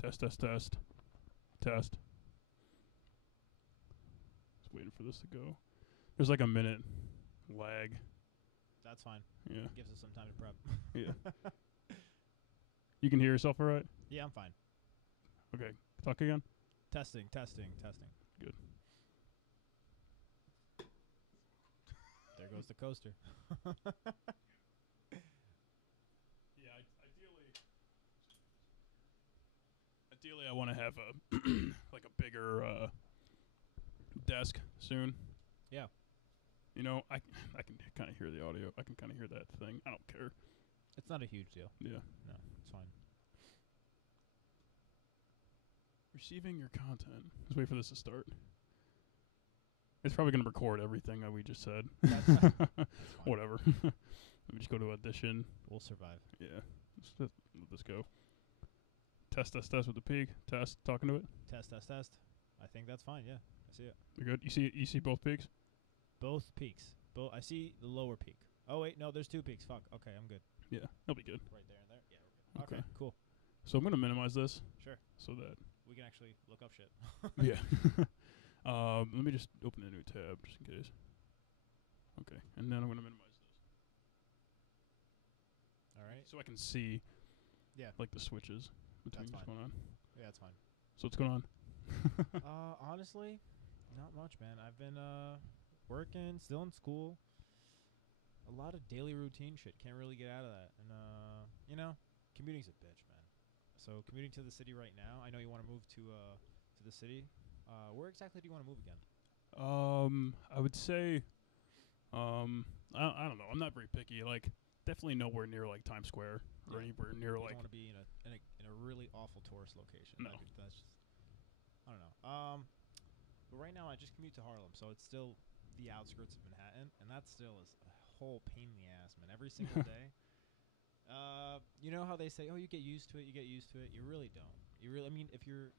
Test, test, test. Test. Just waiting for this to go. There's like a minute lag. That's fine. Yeah. Gives us some time to prep. Yeah. You can hear yourself all right? Yeah, I'm fine. Okay. Talk again? Testing, testing, testing. Good. There goes the coaster. Yeah, ideally I want to have a like a bigger desk soon. Yeah. You know, I can kind of hear the audio. I can kind of hear that thing. I don't care. It's not a huge deal. Yeah. No, it's fine. Receiving your content. Let's wait for this to start. It's probably going to record everything that we just said. Whatever. Let me just go to audition. We'll survive. Yeah. Let's just let this go. Test, test, test with the peak. Test. Talking to it. Test, test, test. I think that's fine. Yeah, I see it. You're good. You see both peaks. Both peaks. I see the lower peak. Oh wait, no, there's two peaks. Fuck. Okay, I'm good. Yeah, that'll be good. Right there and there. Yeah, we're good. Okay. Okay, cool. So I'm going to minimize this Sure. so that We can actually look up shit. yeah. Let me just open a new tab just in case. Okay, and then I'm going to minimize this All right. so I can see Yeah. like the switches between That's what's fine. going on. Yeah, that's fine. So what's going on? Honestly, not much, man. I've been working, still in school. A lot of daily routine shit. Can't really get out of that. And you know, commuting's a bitch, man. So commuting to the city right now. I know you want to move to the city. Where exactly do you want to move again? I would say, I don't know. I'm not very picky. Like, definitely nowhere near like Times Square or anywhere near You like. don't want to be in a really awful tourist location. No. That's just, I don't know. But right now I just commute to Harlem, so it's still the outskirts of Manhattan, and that still is a whole pain in the ass, man. Every single day. You know how they say, "Oh, you get used to it. You get used to it." You really don't. You really. I mean, if you're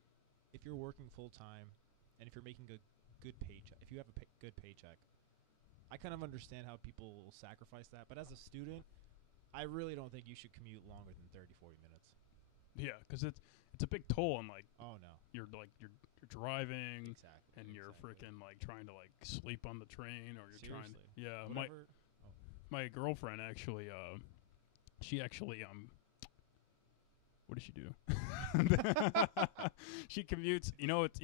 working full time, and if you're making a good paycheck, if you have a good paycheck, I kind of understand how people will sacrifice that. But as a student, I really don't think you should commute longer than 30, 40 minutes. Yeah, because it's a big toll on like Oh no. you're driving Exactly. and you're freaking like trying to like sleep on the train or you're Seriously. trying. Yeah, Whatever. my girlfriend actually she actually what does she do? She commutes. You know it's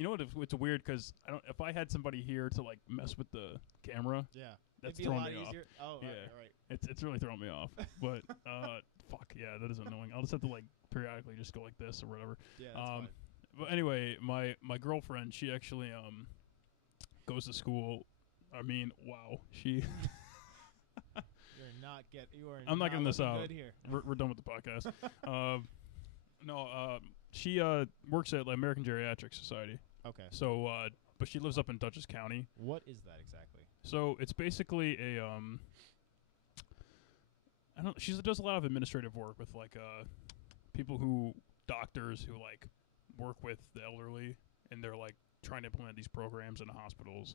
weird because if I had somebody here to like mess with the camera, Yeah. that's It'd be a throwing lot me easier. off. Oh, Yeah. all right. It's really throwing me off. But fuck yeah, that is annoying. I'll just have to like periodically just go like this or whatever. Yeah, that's fine. But anyway, my girlfriend, she actually goes to school. I mean, wow, she. I'm not getting this out. Good here. We're done with the podcast. No, she works at like American Geriatric Society. Okay. So, but she lives up in Dutchess County. What is that exactly? So it's basically a she does a lot of administrative work with like doctors who like work with the elderly, and they're like trying to implement these programs in the hospitals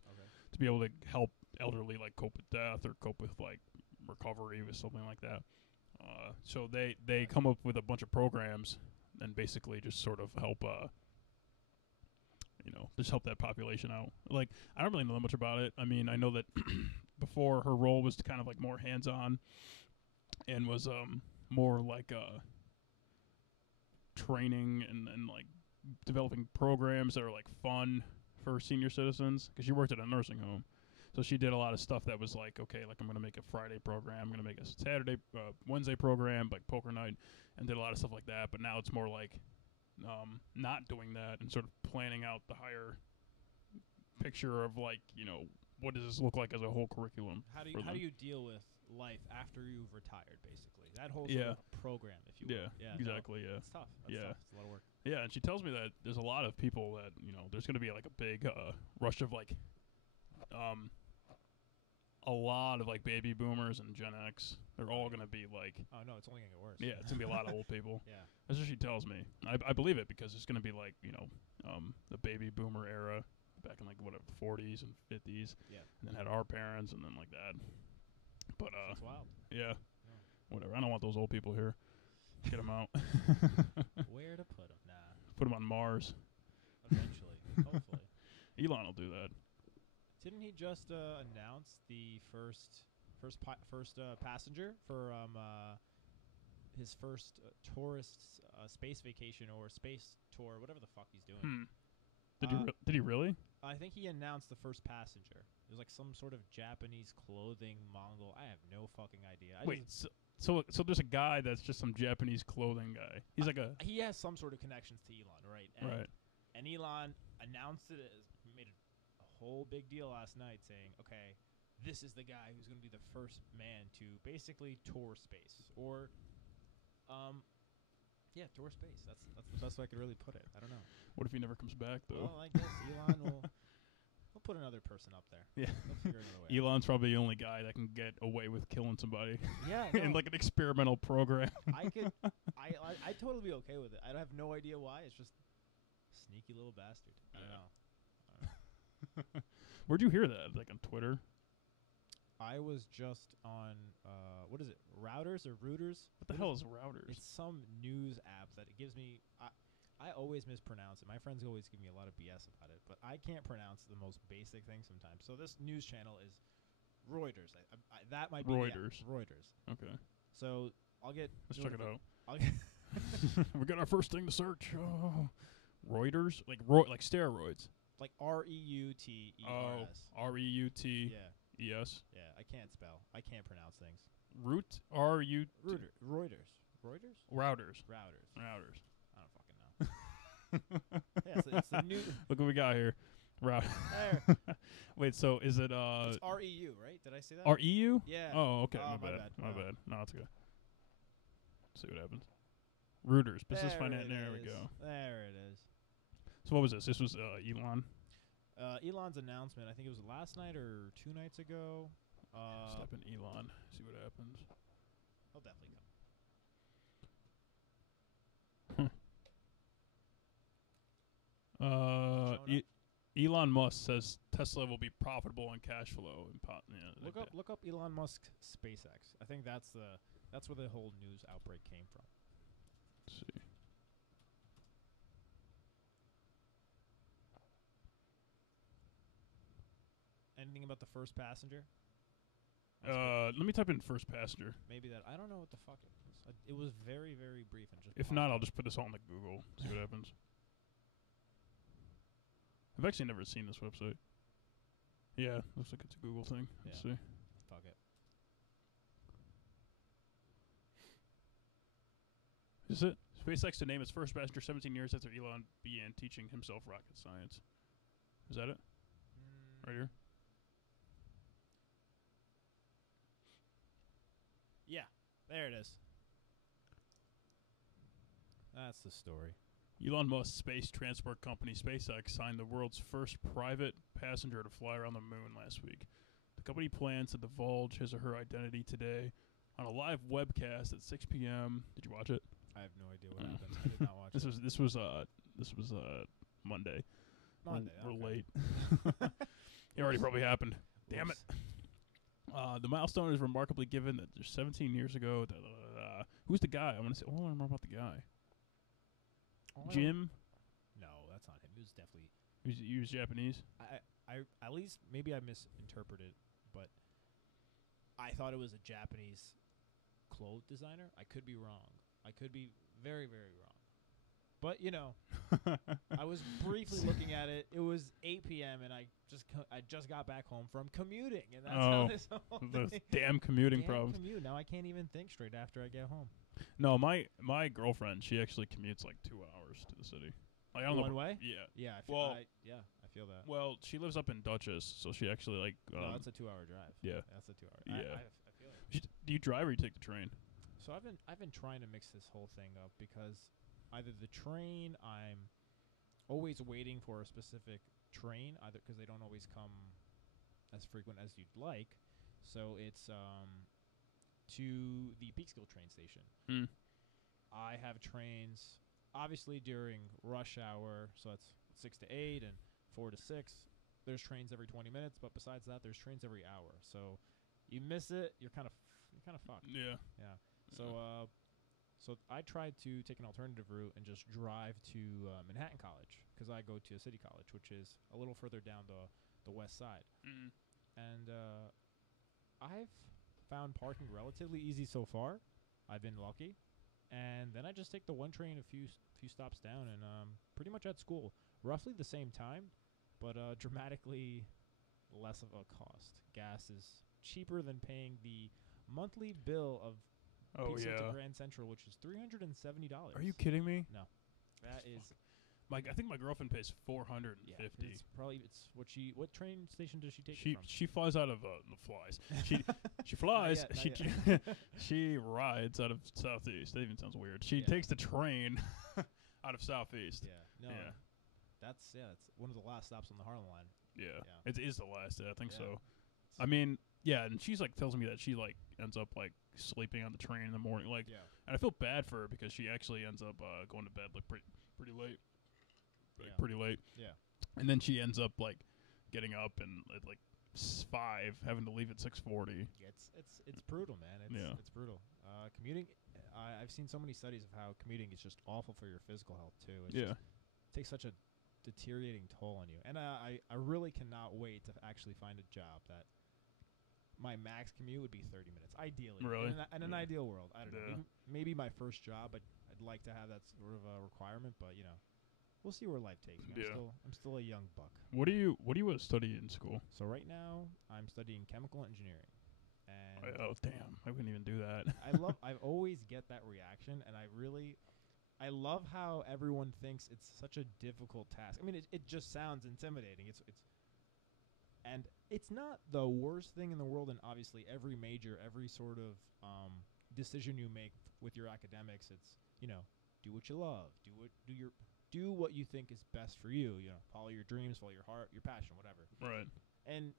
to be able to help elderly like cope with death or cope with like recovery with something like that. So they come up with a bunch of programs and basically just sort of help just help that population out. Like, I don't really know that much about it. I mean, I know that before her role was kind of like more hands-on and was more like training and like developing programs that are like fun for senior citizens, because she worked at a nursing home. So she did a lot of stuff that was like, okay, like I'm going to make a Friday program, I'm going to make a Wednesday program, like poker night, and did a lot of stuff like that. But now it's more like not doing that and sort of planning out the higher picture of like, what does this look like as a whole curriculum? How do you deal with life after you've retired, basically? That whole sort of program, if you will. Yeah, exactly, yeah. It's tough. That's tough. It's a lot of work. Yeah, and she tells me that there's a lot of people that, there's going to be like a big rush of like a lot of like baby boomers and Gen X. They're all going to be like... Oh, no, it's only going to get worse. Yeah, it's going to be a lot of old people. Yeah. That's what she tells me. I believe it, because it's going to be like, the baby boomer era back in like, whatever, 40s and 50s. Yeah. And then had our parents and then like that. But, that's wild. Yeah. Whatever. I don't want those old people here. Get them out. Where to put them? Nah. Put him on Mars. Eventually, hopefully. Elon will do that. Didn't he just announce the first passenger for his first tourist space vacation or space tour, whatever the fuck he's doing? Did he really? I think he announced the first passenger. It was like some sort of Japanese clothing Mongol. I have no fucking idea. So there's a guy that's just some Japanese clothing guy. He's like a he has some sort of connections to Elon, right? right. And Elon announced it, made a whole big deal last night, saying, "Okay, this is the guy who's going to be the first man to basically tour space, or, tour space. That's the best way I could really put it. I don't know. What if he never comes back though? Well, I guess Elon will." We'll put another person up there. Yeah. We'll figure another way out. Elon's probably the only guy that can get away with killing somebody. Yeah, in like an experimental program. I totally be okay with it. I have no idea why. It's just sneaky little bastard. I don't know. Where'd you hear that? Like on Twitter? I was just on what is it? Routers or Rooters? What the hell is Routers? It's some news app that it gives me. I always mispronounce it. My friends always give me a lot of BS about it, but I can't pronounce the most basic things sometimes. So this news channel is Reuters. That might be Reuters. Reuters. Okay. So I'll get. Let's check it out. I'll get We got our first thing to search. Oh. Reuters, like steroids. like REUTERS. Oh, REUTES. Yeah. Yeah. I can't spell. I can't pronounce things. Root RU. Reuters. Routers. I don't fucking know. Yeah, it's the new. Look what we got here. Route. There. Wait, so is it It's REU, right? Did I say that? REU? Yeah. Oh, okay. Oh, my bad. My Oh. bad. No, it's good. See what happens. Reuters, business There finance. it There we is. go. There it is. So what was this? This was Elon. Elon's announcement. I think it was last night or 2 nights ago. Step in Elon. See what happens. He'll definitely come. Elon Musk says Tesla will be profitable in cash flow. Look up Elon Musk SpaceX. I think that's where the whole news outbreak came from. Let's see. Anything about the first passenger? Let me type in first passenger. Maybe that. I don't know what the fuck it was. It was very, very brief and just. If not, I'll just put this all into Google. See what happens. I've actually never seen this website. Yeah, looks like it's a Google thing. Let's see. Fuck it. Is it? SpaceX to name its first passenger 17 years after Elon began teaching himself rocket science. Is that it? Right here? Yeah, there it is. That's the story. Elon Musk's space transport company SpaceX signed the world's first private passenger to fly around the moon last week. The company plans to divulge his or her identity today on a live webcast at 6 p.m. Did you watch it? I have no idea what happened. I did not watch This it. was Monday. Monday. We're okay. late. It already probably happened. Damn it. The milestone is remarkably given that just 17 years ago. Who's the guy? I want to say. I want to learn more about the guy. Jim. No, that's not him. He was definitely. He was Japanese. I at least maybe I misinterpreted, but I thought it was a Japanese clothes designer. I could be wrong. I could be very, very wrong. But I was briefly looking at it. It was 8 p.m. and I just got back home from commuting, and that's how this whole the thing. damn commuting problems. Commute. Now I can't even think straight after I get home. No, my girlfriend, she actually commutes like 2 hours to the city. Like, I don't know. One way? Yeah. Yeah. I feel I feel that. Well, she lives up in Dutchess, so she actually like. No, that's a 2-hour drive. Yeah. That's a 2-hour. Yeah. I feel it. Do you drive or you take the train? So I've been trying to mix this whole thing up because either the train, I'm always waiting for a specific train, either because they don't always come as frequent as you'd like. So it's to the Peekskill train station. I have trains obviously during rush hour, so that's 6 to 8 and 4 to 6. There's trains every 20 minutes, but besides that, there's trains every hour. So you miss it, you're kind of fucked. Yeah. Yeah. So So I tried to take an alternative route and just drive to Manhattan College because I go to City College, which is a little further down the west side. Mm. And I've found parking relatively easy so far. I've been lucky. And then I just take the one train a few stops down and pretty much at school. Roughly the same time, but dramatically less of a cost. Gas is cheaper than paying the monthly bill of Pizza to Grand Central, which is $370. Are you kidding me? No. That is I think my girlfriend pays $450. What train station does she take it from? She flies out of flies. She flies. Not yet. She rides out of Southeast. That even sounds weird. She takes the train out of Southeast. Yeah. No. Yeah. That's one of the last stops on the Harlem line. Yeah. It is the last. I think so. It's I mean, yeah, and she's like tells me that she like ends up like sleeping on the train in the morning, like, and I feel bad for her because she actually ends up going to bed like pretty late, pretty late. Yeah, and then she ends up like getting up and at like 5, having to leave at 6:40. Yeah, it's brutal, man. It's brutal. Commuting. I've seen so many studies of how commuting is just awful for your physical health too. It takes such a deteriorating toll on you, and I really cannot wait to actually find a job that my max commute would be 30 minutes, ideally. Really? In an ideal world, I don't know. Maybe my first job, I'd like to have that sort of a requirement, but we'll see where life takes me. I'm still a young buck. What do you study in school? So right now, I'm studying chemical engineering. And oh damn, I wouldn't even do that. I always get that reaction, and I love how everyone thinks it's such a difficult task. I mean, it just sounds intimidating. And it's not the worst thing in the world, and obviously every sort of decision you make with your academics, it's, do what you love, do what you think is best for you, follow your dreams, follow your heart, your passion, whatever. Right. And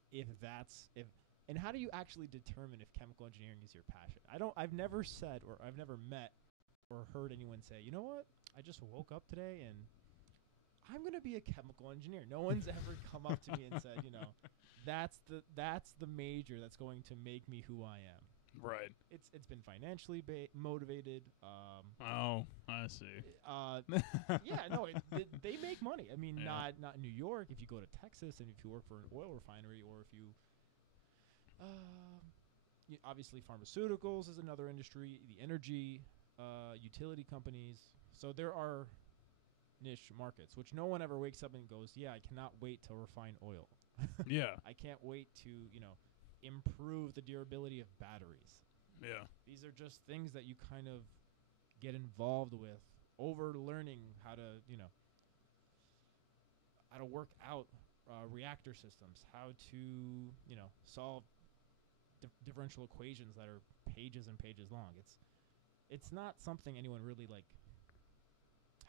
and how do you actually determine if chemical engineering is your passion? I've never said, or I've never met or heard anyone say, you know what, I just woke up today and I'm going to be a chemical engineer. No one's ever come up to me and said, that's the major that's going to make me who I am. Right. It's been financially motivated. Oh, I see. Yeah, no, they make money. I mean, not in New York. If you go to Texas and if you work for an oil refinery, or if you, obviously pharmaceuticals is another industry. The energy, utility companies. So there are niche markets, which no one ever wakes up and goes, yeah, I cannot wait to refine oil. Yeah. I can't wait to, improve the durability of batteries. Yeah. These are just things that you kind of get involved with over learning how to, how to work out reactor systems, how to, solve differential equations that are pages and pages long. It's not something anyone really like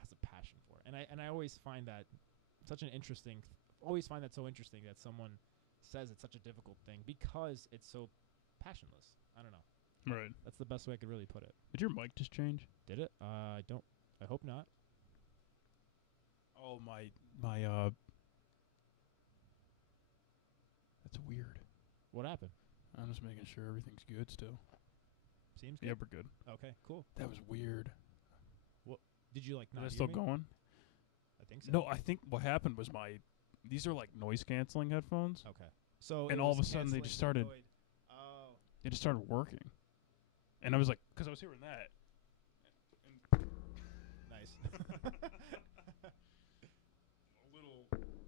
has a passion for. And I always find that so interesting that someone says it's such a difficult thing because it's so passionless. I don't know. Right. That's the best way I could really put it. Did your mic just change? Did it? I hope not. Oh, my that's weird. What happened? I'm just making sure everything's good still. Seems good. Yeah, we're good. Okay, cool. That was weird. What did you like not Is it hear still me? going? I think so. No, I think what happened was these are like noise canceling headphones. Okay. So and all of a sudden they just started they just started working. And I was like, because I was hearing that. Nice. A little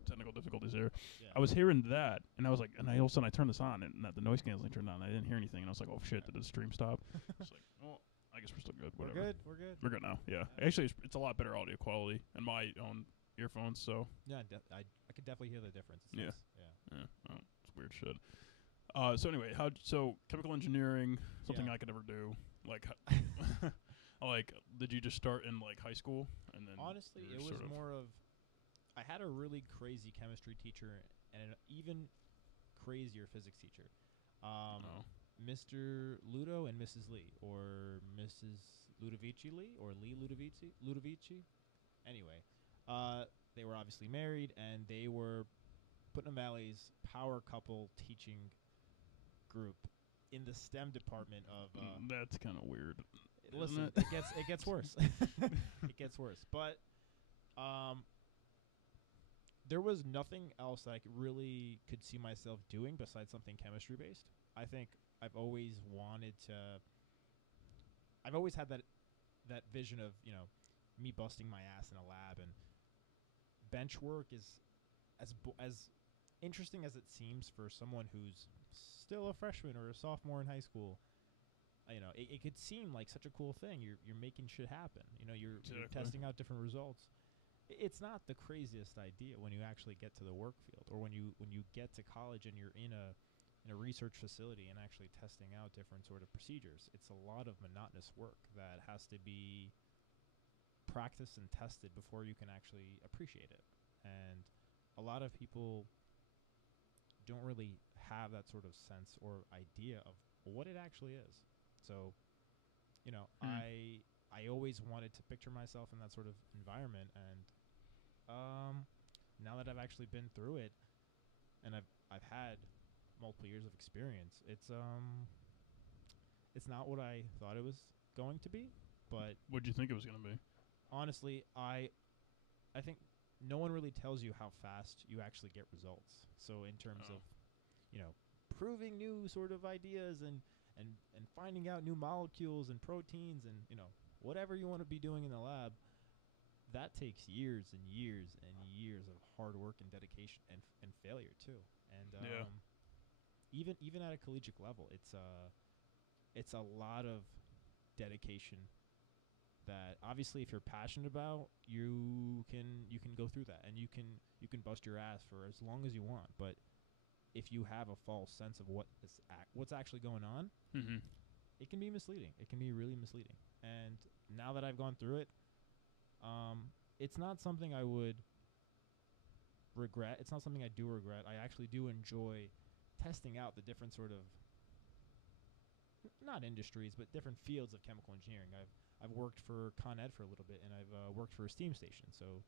technical difficulties there. Yeah. I was hearing that, and I was like, and all of a sudden I turned this on, and the noise canceling turned on. I didn't hear anything, and I was like, oh shit, did the stream stop? It's like, well, I guess we're still good. Whatever. We're good now. Yeah. Actually, it's a lot better audio quality in my own earphones. So yeah, I could definitely hear the difference. It's yeah. Nice. Yeah. Oh, it's weird shit. So anyway, chemical engineering, something I could never do. Like, did you just start in like high school and then? Honestly, it was more of, I had a really crazy chemistry teacher and an even crazier physics teacher, Mr. Ludo and Mrs. Lee, or Mrs. Ludovici Lee, or Lee Ludovici. Anyway, they were obviously married, and they were Putnam Valley's power couple teaching group in the STEM department of. That's kind of weird. Listen, it? it gets worse. It gets worse. But there was nothing else that I really could see myself doing besides something chemistry based. I think I've always wanted to. I've always had that vision of me busting my ass in a lab, and bench work is as interesting as it seems for someone who's still a freshman or a sophomore in high school. It could seem like such a cool thing. You're making shit happen. You're testing out different results. It's not the craziest idea when you actually get to the work field, or when you get to college and you're in a research facility and actually testing out different sort of procedures. It's a lot of monotonous work that has to be practiced and tested before you can actually appreciate it. And a lot of people don't really have that sort of sense or idea of what it actually is. So, I always wanted to picture myself in that sort of environment, and now that I've actually been through it, and I've had multiple years of experience, it's not what I thought it was going to be. But What'd you think it was going to be? honestly, I think no one really tells you how fast you actually get results. So in terms of proving new sort of ideas and finding out new molecules and proteins and whatever you want to be doing in the lab, that takes years and years and years of hard work and dedication and failure too. And even at a collegiate level, it's a lot of dedication that obviously if you're passionate about, you can go through that, and you can bust your ass for as long as you want. But if you have a false sense of what's actually going on, it can be misleading. It can be really misleading. And now that I've gone through it, it's not something I would regret. It's not something I do regret. I actually do enjoy testing out the different sort of, not industries, but different fields of chemical engineering. I've worked for Con Ed for a little bit, and I've worked for a steam station. So,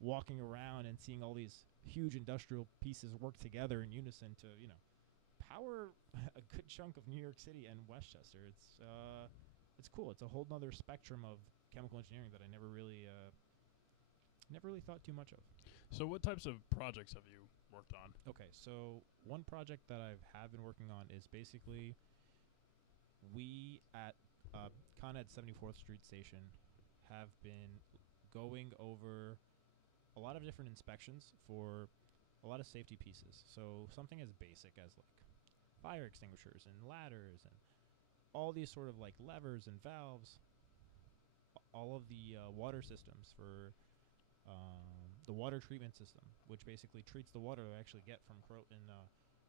walking around and seeing all these huge industrial pieces work together in unison to, power a good chunk of New York City and Westchester. It's cool. It's a whole nother spectrum of chemical engineering that I never really thought too much of. So what types of projects have you worked on? Okay, so one project that I have been working on is basically we at Con Ed 74th Street Station have been going over a lot of different inspections for a lot of safety pieces. So something as basic as like fire extinguishers and ladders and all these sort of like levers and valves, all of the water systems for the water treatment system, which basically treats the water we actually get from Croton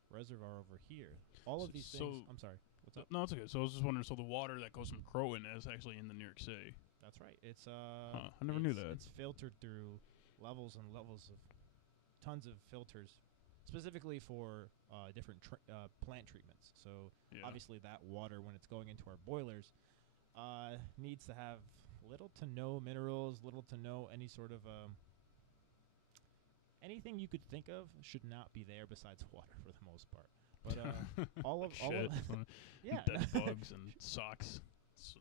Reservoir over here. All of these things. I'm sorry. What's up? No, it's okay. So I was just wondering. So the water that goes from Croton is actually in the New York City. That's right. It's I never knew that. It's filtered through levels and levels of tons of filters, specifically for different plant treatments. So obviously that water, when it's going into our boilers, needs to have little to no minerals, little to no any sort of anything you could think of should not be there besides water for the most part. But all of yeah, dead bugs and socks,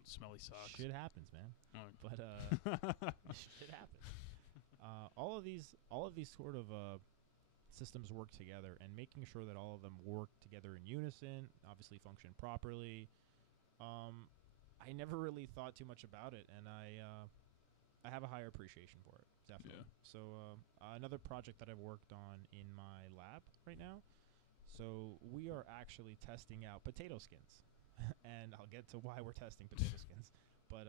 smelly socks. Shit happens, man. But shit happens. All of these sort of systems work together, and making sure that all of them work together in unison, obviously function properly. I never really thought too much about it, and I have a higher appreciation for it, definitely. Yeah. So another project that I've worked on in my lab right now. So we are actually testing out potato skins, and I'll get to why we're testing potato skins. But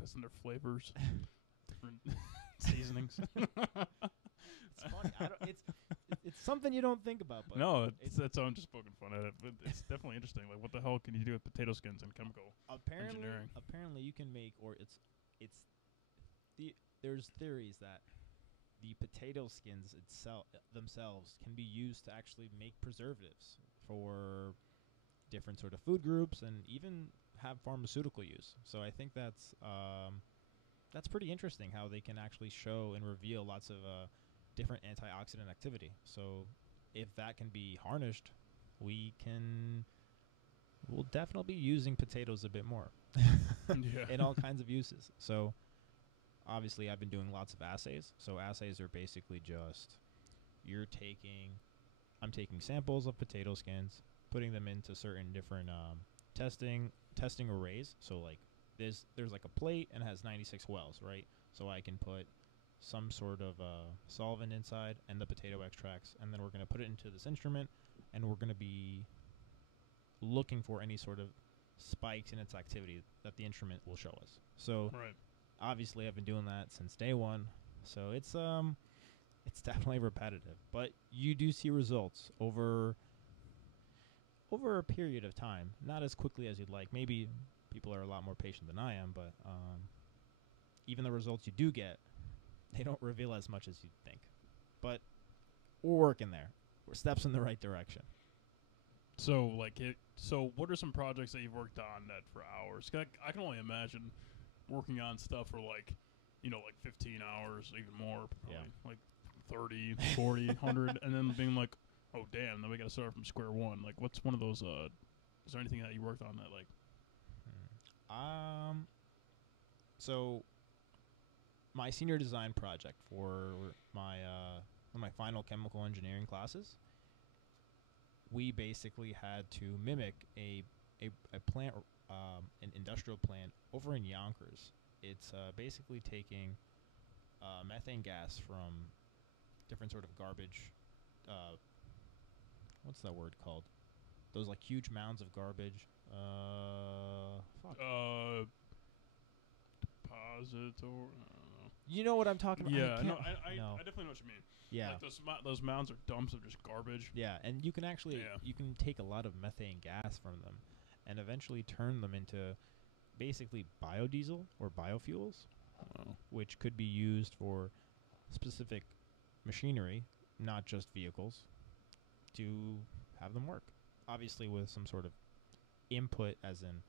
testing their flavors, different seasonings. It's funny. It's something you don't think about. But no, that's how I'm just poking fun at it. But it's definitely interesting. Like, what the hell can you do with potato skins and chemical engineering? Apparently, you can make, or there's theories that the potato skins themselves can be used to actually make preservatives for different sort of food groups, and even have pharmaceutical use. So I think that's pretty interesting how they can actually show and reveal lots of different antioxidant activity. So if that can be harnessed, we can we'll definitely be using potatoes a bit more Yeah. in all kinds of uses. So obviously I've been doing lots of assays. So assays are basically just I'm taking samples of potato skins, putting them into certain different testing arrays. So like there's like a plate and it has 96 wells, right? So I can put some sort of solvent inside and the potato extracts, and then we're going to put it into this instrument, and we're going to be looking for any sort of spikes in its activity that the instrument will show us. So Right. obviously I've been doing that since day one, so it's definitely repetitive, but you do see results over a period of time, not as quickly as you'd like. Maybe people are a lot more patient than I am, but even the results you do get, they don't reveal as much as you'd think. But we're working there. We're steps in the right direction. So what are some projects that you've worked on that for hours? 'Cause I can only imagine working on stuff for like 15 hours, even more, probably, Yeah. like 30, 40, 100, and then being like, oh damn, then we got to start from square one. Like, what's one of those? Is there anything that you worked on that like? So my senior design project for my one of my final chemical engineering classes, we basically had to mimic a plant, an industrial plant over in Yonkers. It's basically taking methane gas from different sort of garbage. What's that word called? Those like huge mounds of garbage. Fuck. Depositor. I don't know. You know what I'm talking about? Yeah, no. I definitely know what you mean. Yeah. Like those mounds are dumps of just garbage. Yeah, and you can actually you can take a lot of methane gas from them, and eventually turn them into basically biodiesel or biofuels, which could be used for specific machinery, not just vehicles, to have them work. Obviously, with some sort of input, as in,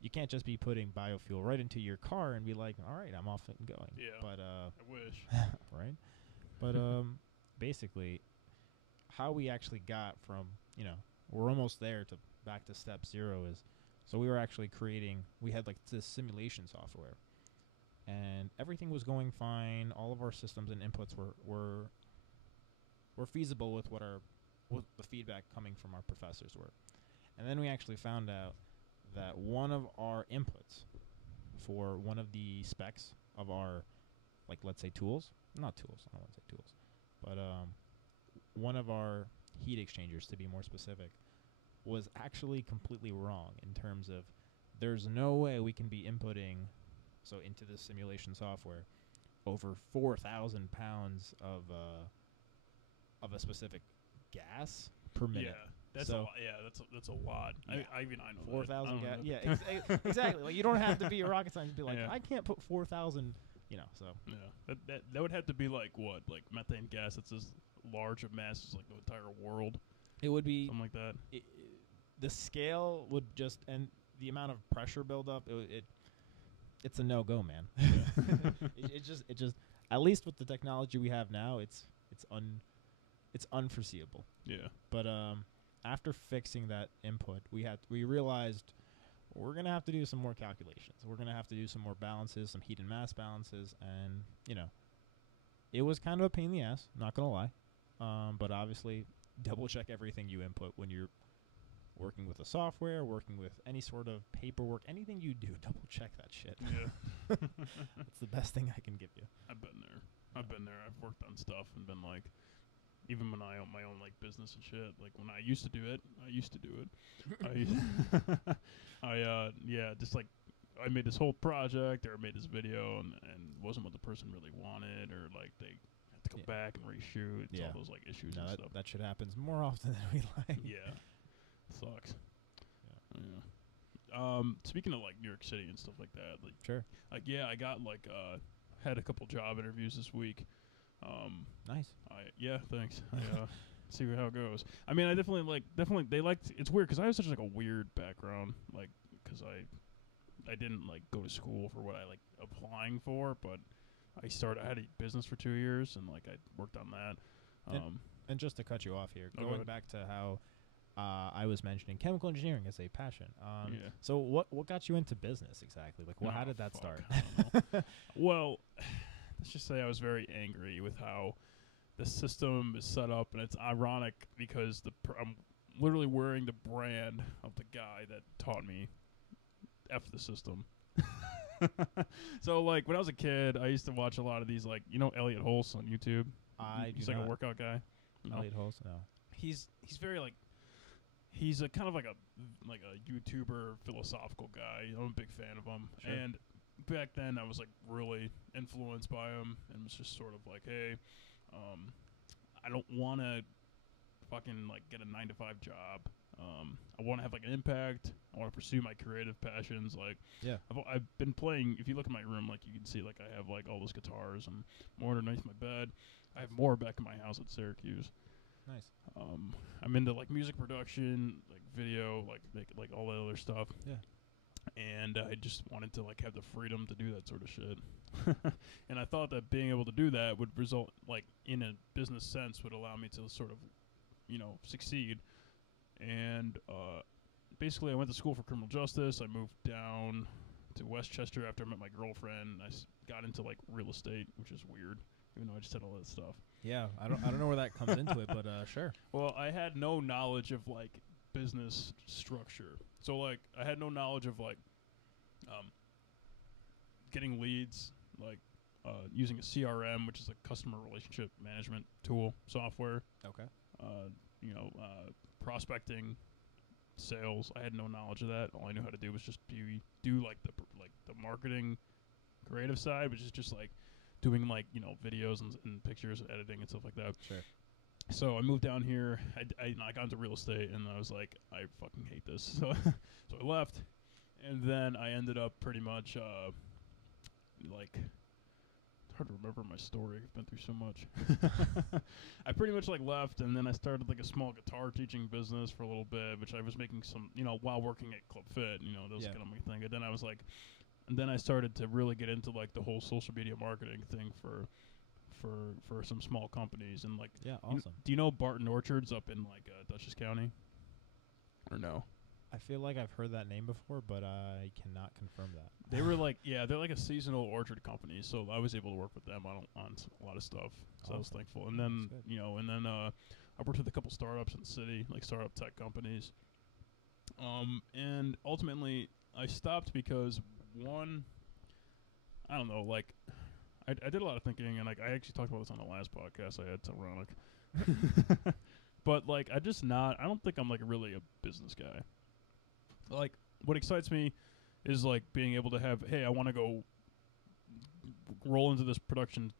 you can't just be putting biofuel right into your car and be like, all right, I'm off and going. Yeah. But I wish. right? But basically, how we actually got from, we're almost there to back to step 0 is, so we were actually we had like this simulation software, and everything was going fine. All of our systems and inputs were feasible with what the feedback coming from our professors were. And then we actually found out that one of our inputs for one of the specs of our, like, let's say tools, not tools, I don't want to say tools, but one of our heat exchangers, to be more specific, was actually completely wrong in terms of there's no way we can be inputting, so into this simulation software, over 4,000 pounds of a specific gas per minute. Yeah. That's a lot. Yeah, that's a lot. Yeah. I know 4,000 gas. that. Yeah, exactly. Like, you don't have to be a rocket scientist to be like, Yeah. I can't put 4,000. So Yeah, that would have to be like what, like methane gas that's as large of mass as like the entire world. it would be Something like that. the scale would just, and the amount of pressure buildup. It's a no-go, man. it just at least with the technology we have now, it's unforeseeable. Yeah. But after fixing that input, we realized we're going to have to do some more calculations. We're going to have to do some more balances, some heat and mass balances, and, it was kind of a pain in the ass, not going to lie. But obviously, double-check everything you input when you're working with the software, working with any sort of paperwork, anything you do, double-check that shit. Yeah. It's the best thing I can give you. I've been there. I've worked on stuff and been like, even when I own my own like business and shit, like when I used to do it, just like I made this whole project or I made this video and wasn't what the person really wanted, or like they had to go back and reshoot. It's all those like issues and stuff. That shit happens more often than we like. Yeah. Sucks. Speaking of like New York City and stuff like that, like Sure. like I got like had a couple job interviews this week. Nice. Thanks. See how it goes. I mean, I definitely they liked. It's weird because I have such like a weird background, like because I didn't like go to school for what I like applying for, but I had a business for 2 years and like I worked on that. And just to cut you off here, go going ahead. back to how I was mentioning chemical engineering as a passion. Yeah. So what got you into business exactly? Like, how did that fuck, start? I don't know. Well, let's just say I was very angry with how the system is set up, and it's ironic because I'm literally wearing the brand of the guy that taught me F the system. So, like, when I was a kid, I used to watch a lot of these, like, Elliot Hulse on YouTube. He's like a workout guy. Elliot Hulse, no. He's very, like, he's a kind of like a YouTuber philosophical guy. I'm a big fan of him. Sure. And back then, I was, like, really influenced by him, and was just sort of like, hey, I don't want to fucking, like, get a 9-to-5 job. I want to have, like, an impact. I want to pursue my creative passions. Like, yeah, I've been playing. If you look at my room, like, you can see, like, I have, like, all those guitars and more underneath my bed. I have more back in my house at Syracuse. Nice. I'm into, like, music production, like, video, like all that other stuff. Yeah. And I just wanted to, like, have the freedom to do that sort of shit. And I thought that being able to do that would result, like, in a business sense, would allow me to sort of, succeed. And basically, I went to school for criminal justice. I moved down to Westchester after I met my girlfriend. I got into, like, real estate, which is weird, even though I just had all that stuff. Yeah, I don't know where that comes into it, but sure. Well, I had no knowledge of, like, business structure. So, like, I had no knowledge of, like, getting leads, like, using a CRM, which is a customer relationship management tool software. Okay. Prospecting, sales. I had no knowledge of that. All I knew how to do was just do like the marketing, creative side, which is just like doing, like, videos and pictures, and editing and stuff like that. Sure. So I moved down here. I got into real estate, and I was like, I fucking hate this. So I left, and then I ended up pretty much like. It's hard to remember my story. I've been through so much. I pretty much, like, left, and then I started, like, a small guitar teaching business for a little bit, which I was making some, while working at Club Fit, that was kind of my thing. And then I was like, and then I started to really get into, like, the whole social media marketing thing for some small companies. And, like, yeah, awesome. Do you know Barton Orchards up in, like, Dutchess County? Or no? I feel like I've heard that name before, but I cannot confirm that. They were like, they're like a seasonal orchard company, so I was able to work with them on a lot of stuff. So I was thankful. And then, I worked with a couple startups in the city, like startup tech companies. And ultimately, I stopped because, one, I don't know, like, I did a lot of thinking, and, like, I actually talked about this on the last podcast I had. It's ironic. But, like, I don't think I'm, like, really a business guy. Like, what excites me is, like, being able to have, hey, I want to go roll into this production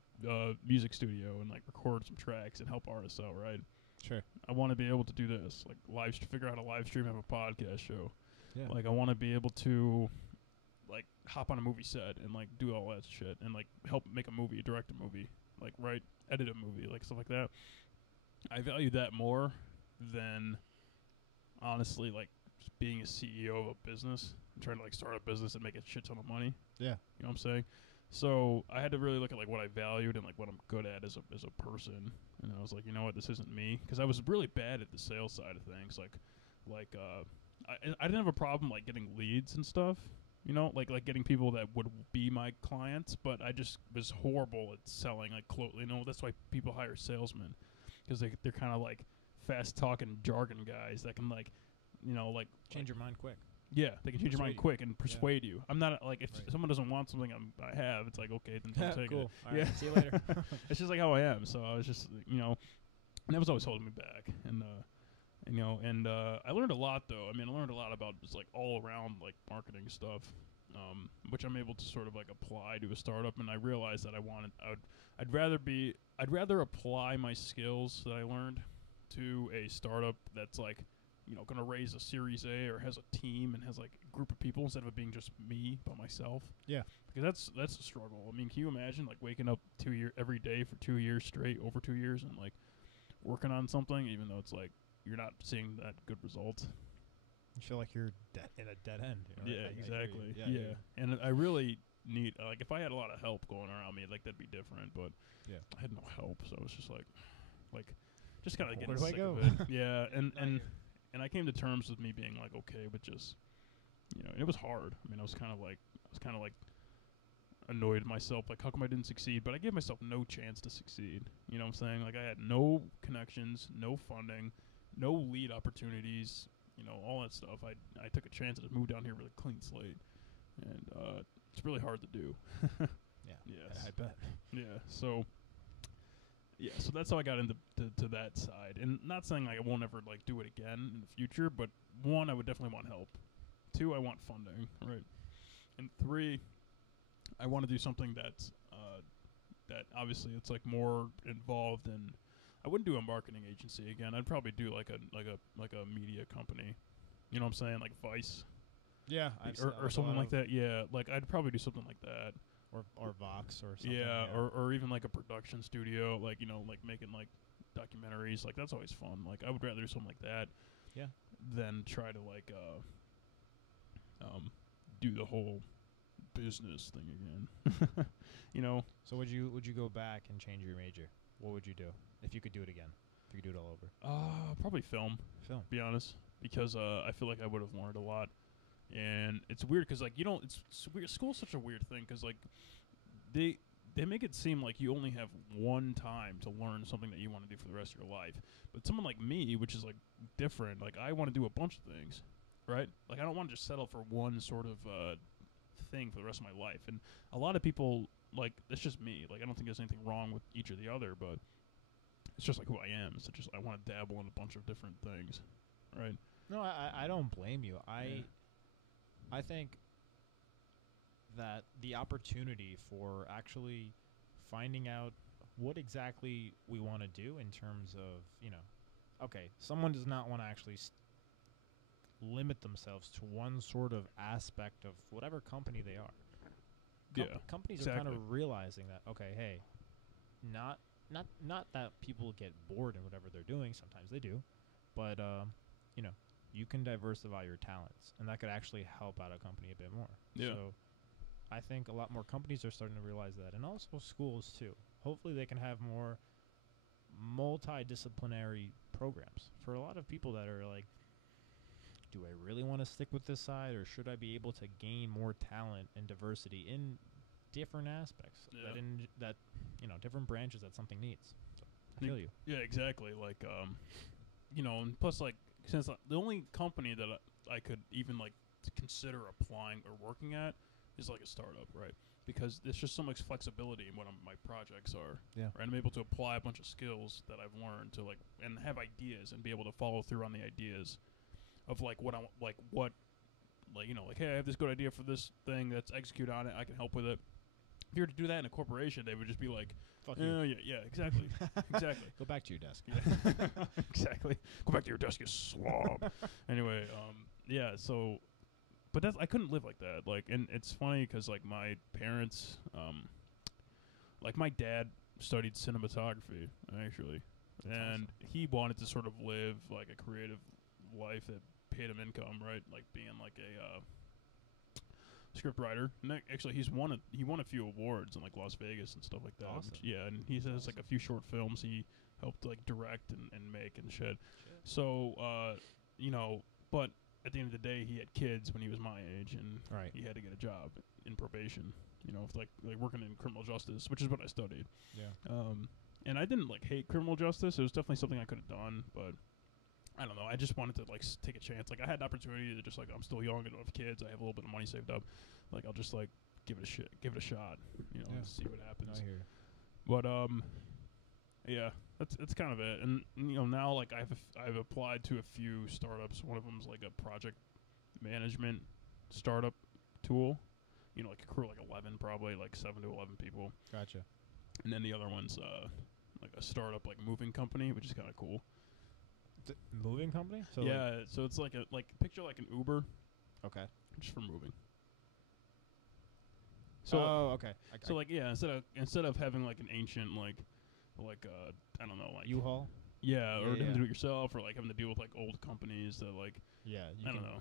music studio and, like, record some tracks and help artists out, right? Sure. I want to be able to do this, like, figure out how to live stream, have a podcast show. Yeah. Like, I want to be able to, like, hop on a movie set and, like, do all that shit and, like, help make a movie, direct a movie, like, edit a movie, like, stuff like that. I value that more than, honestly, like, being a CEO of a business and trying to, like, start a business and make a shit ton of money. Yeah. You know what I'm saying? So I had to really look at, like, what I valued and, like, what I'm good at as a person. And I was like, you know what, this isn't me. Because I was really bad at the sales side of things. I didn't have a problem, like, getting leads and stuff. Like getting people that would be my clients. But I just was horrible at selling, like, that's why people hire salesmen. Because they're kind of, like, fast-talking jargon guys that can, like, change your mind quick. Yeah, they can change your mind quick and persuade you. I'm not, like, if someone doesn't want something I have, it's like, okay, then don't take cool. it. All right, see you later. It's just like how I am. So I was just, and that was always holding me back. And I learned a lot, though. I mean, I learned a lot about just, like, all around, like, marketing stuff, which I'm able to sort of, like, apply to a startup. And I realized that I'd rather apply my skills that I learned to a startup that's, like, going to raise a Series A or has a team and has, like, a group of people instead of it being just me by myself. Yeah. Because that's a struggle. I mean, can you imagine, like, waking up every day for 2 years straight, over 2 years, and, like, working on something, even though it's, like, you're not seeing that good results? You feel like you're in a dead end. Yeah, exactly. Yeah. And I really need, like, if I had a lot of help going around me, like, that'd be different. But I had no help, so it was just like, just kind of getting sick of it. Yeah, and and I came to terms with me being like okay, but just and it was hard. I mean, I was kind of like annoyed at myself, like how come I didn't succeed? But I gave myself no chance to succeed. You know what I'm saying? Like I had no connections, no funding, no lead opportunities. All that stuff. I took a chance and just moved down here with a clean slate, and it's really hard to do. Yeah. Yes. I bet. Yeah. So. Yeah, so that's how I got into to that side, and not saying like I won't ever like do it again in the future, but one, I would definitely want help. Two, I want funding, right? And three, I want to do something that's that obviously it's like more involved in. I wouldn't do a marketing agency again. I'd probably do like a media company. You know what I'm saying? Like Vice. Yeah, Or something like that. Yeah, like I'd probably do something like that. Or Vox or something. Yeah, or even like a production studio, like like making like documentaries. Like that's always fun. Like I would rather do something like that. Yeah. Than try to like do the whole business thing again. So would you go back and change your major? What would you do if you could do it again? If you could do it all over? Probably film. Film. Be honest, because I feel like I would have learned a lot. And it's weird because like it's weird. School's such a weird thing because like they make it seem like you only have one time to learn something that you want to do for the rest of your life. But someone like me, which is like different, like I want to do a bunch of things, right? Like I don't want to just settle for one sort of thing for the rest of my life. And a lot of people like it's just me. Like I don't think there's anything wrong with each or the other, but it's just like who I am. So just I want to dabble in a bunch of different things, right? No, I don't blame you. I think that the opportunity for actually finding out what exactly we want to do in terms of, okay, someone does not want to actually limit themselves to one sort of aspect of whatever company they are. Companies exactly. are kind of realizing that, okay, hey, not that people get bored in whatever they're doing. Sometimes they do, but you can diversify your talents, and that could actually help out a company a bit more. Yeah. So I think a lot more companies are starting to realize that, and also schools too. Hopefully they can have more multidisciplinary programs for a lot of people that are like, do I really want to stick with this side, or should I be able to gain more talent and diversity in different aspects that different branches that something needs. So I feel you. Yeah, exactly. Like and plus like since the only company that I could even like consider applying or working at is like a startup, right? Because there's just so much flexibility in what my projects are. Yeah. Right? I'm able to apply a bunch of skills that I've learned to like and have ideas and be able to follow through on the ideas of like what I like what like like hey, I have this good idea for this thing, let's execute on it, I can help with it. If you were to do that in a corporation, they would just be like, fuck you. Yeah, exactly. Exactly. Go back to your desk. Yeah. Exactly. Go back to your desk, you slob. Anyway, yeah, so but I couldn't live like that. Like, and it's funny because like my parents, like my dad studied cinematography actually, That's and awesome. he wanted to sort of live like a creative life that paid him income, right? Like being like a script writer. And actually, he won a few awards in like Las Vegas and stuff like that. Awesome. Yeah, and he has like a few short films he helped like direct and make and shit. So but at the end of the day, he had kids when he was my age, and Right. he had to get a job in probation. Like working in criminal justice, which is what I studied. Yeah. And I didn't like hate criminal justice. It was definitely something I could have done, but I don't know. I just wanted to like take a chance. Like I had an opportunity to just like I'm still young, I don't have kids, I have a little bit of money saved up. Like I'll just like give it a shot, and see what happens. I hear you. But yeah, that's kind of it. And now like I've applied to a few startups. One of them's like a project management startup tool. Like a crew like 11, probably like 7 to 11 people. Gotcha. And then the other one's like a startup like moving company, which is kind of cool. Moving company? So yeah, so it's like picture like an Uber, okay. just for moving. So okay. So like yeah, instead of having like an ancient like I don't know, like U-Haul? Yeah, or having yeah. to do it yourself, or like having to deal with like old companies that like Yeah, I don't know.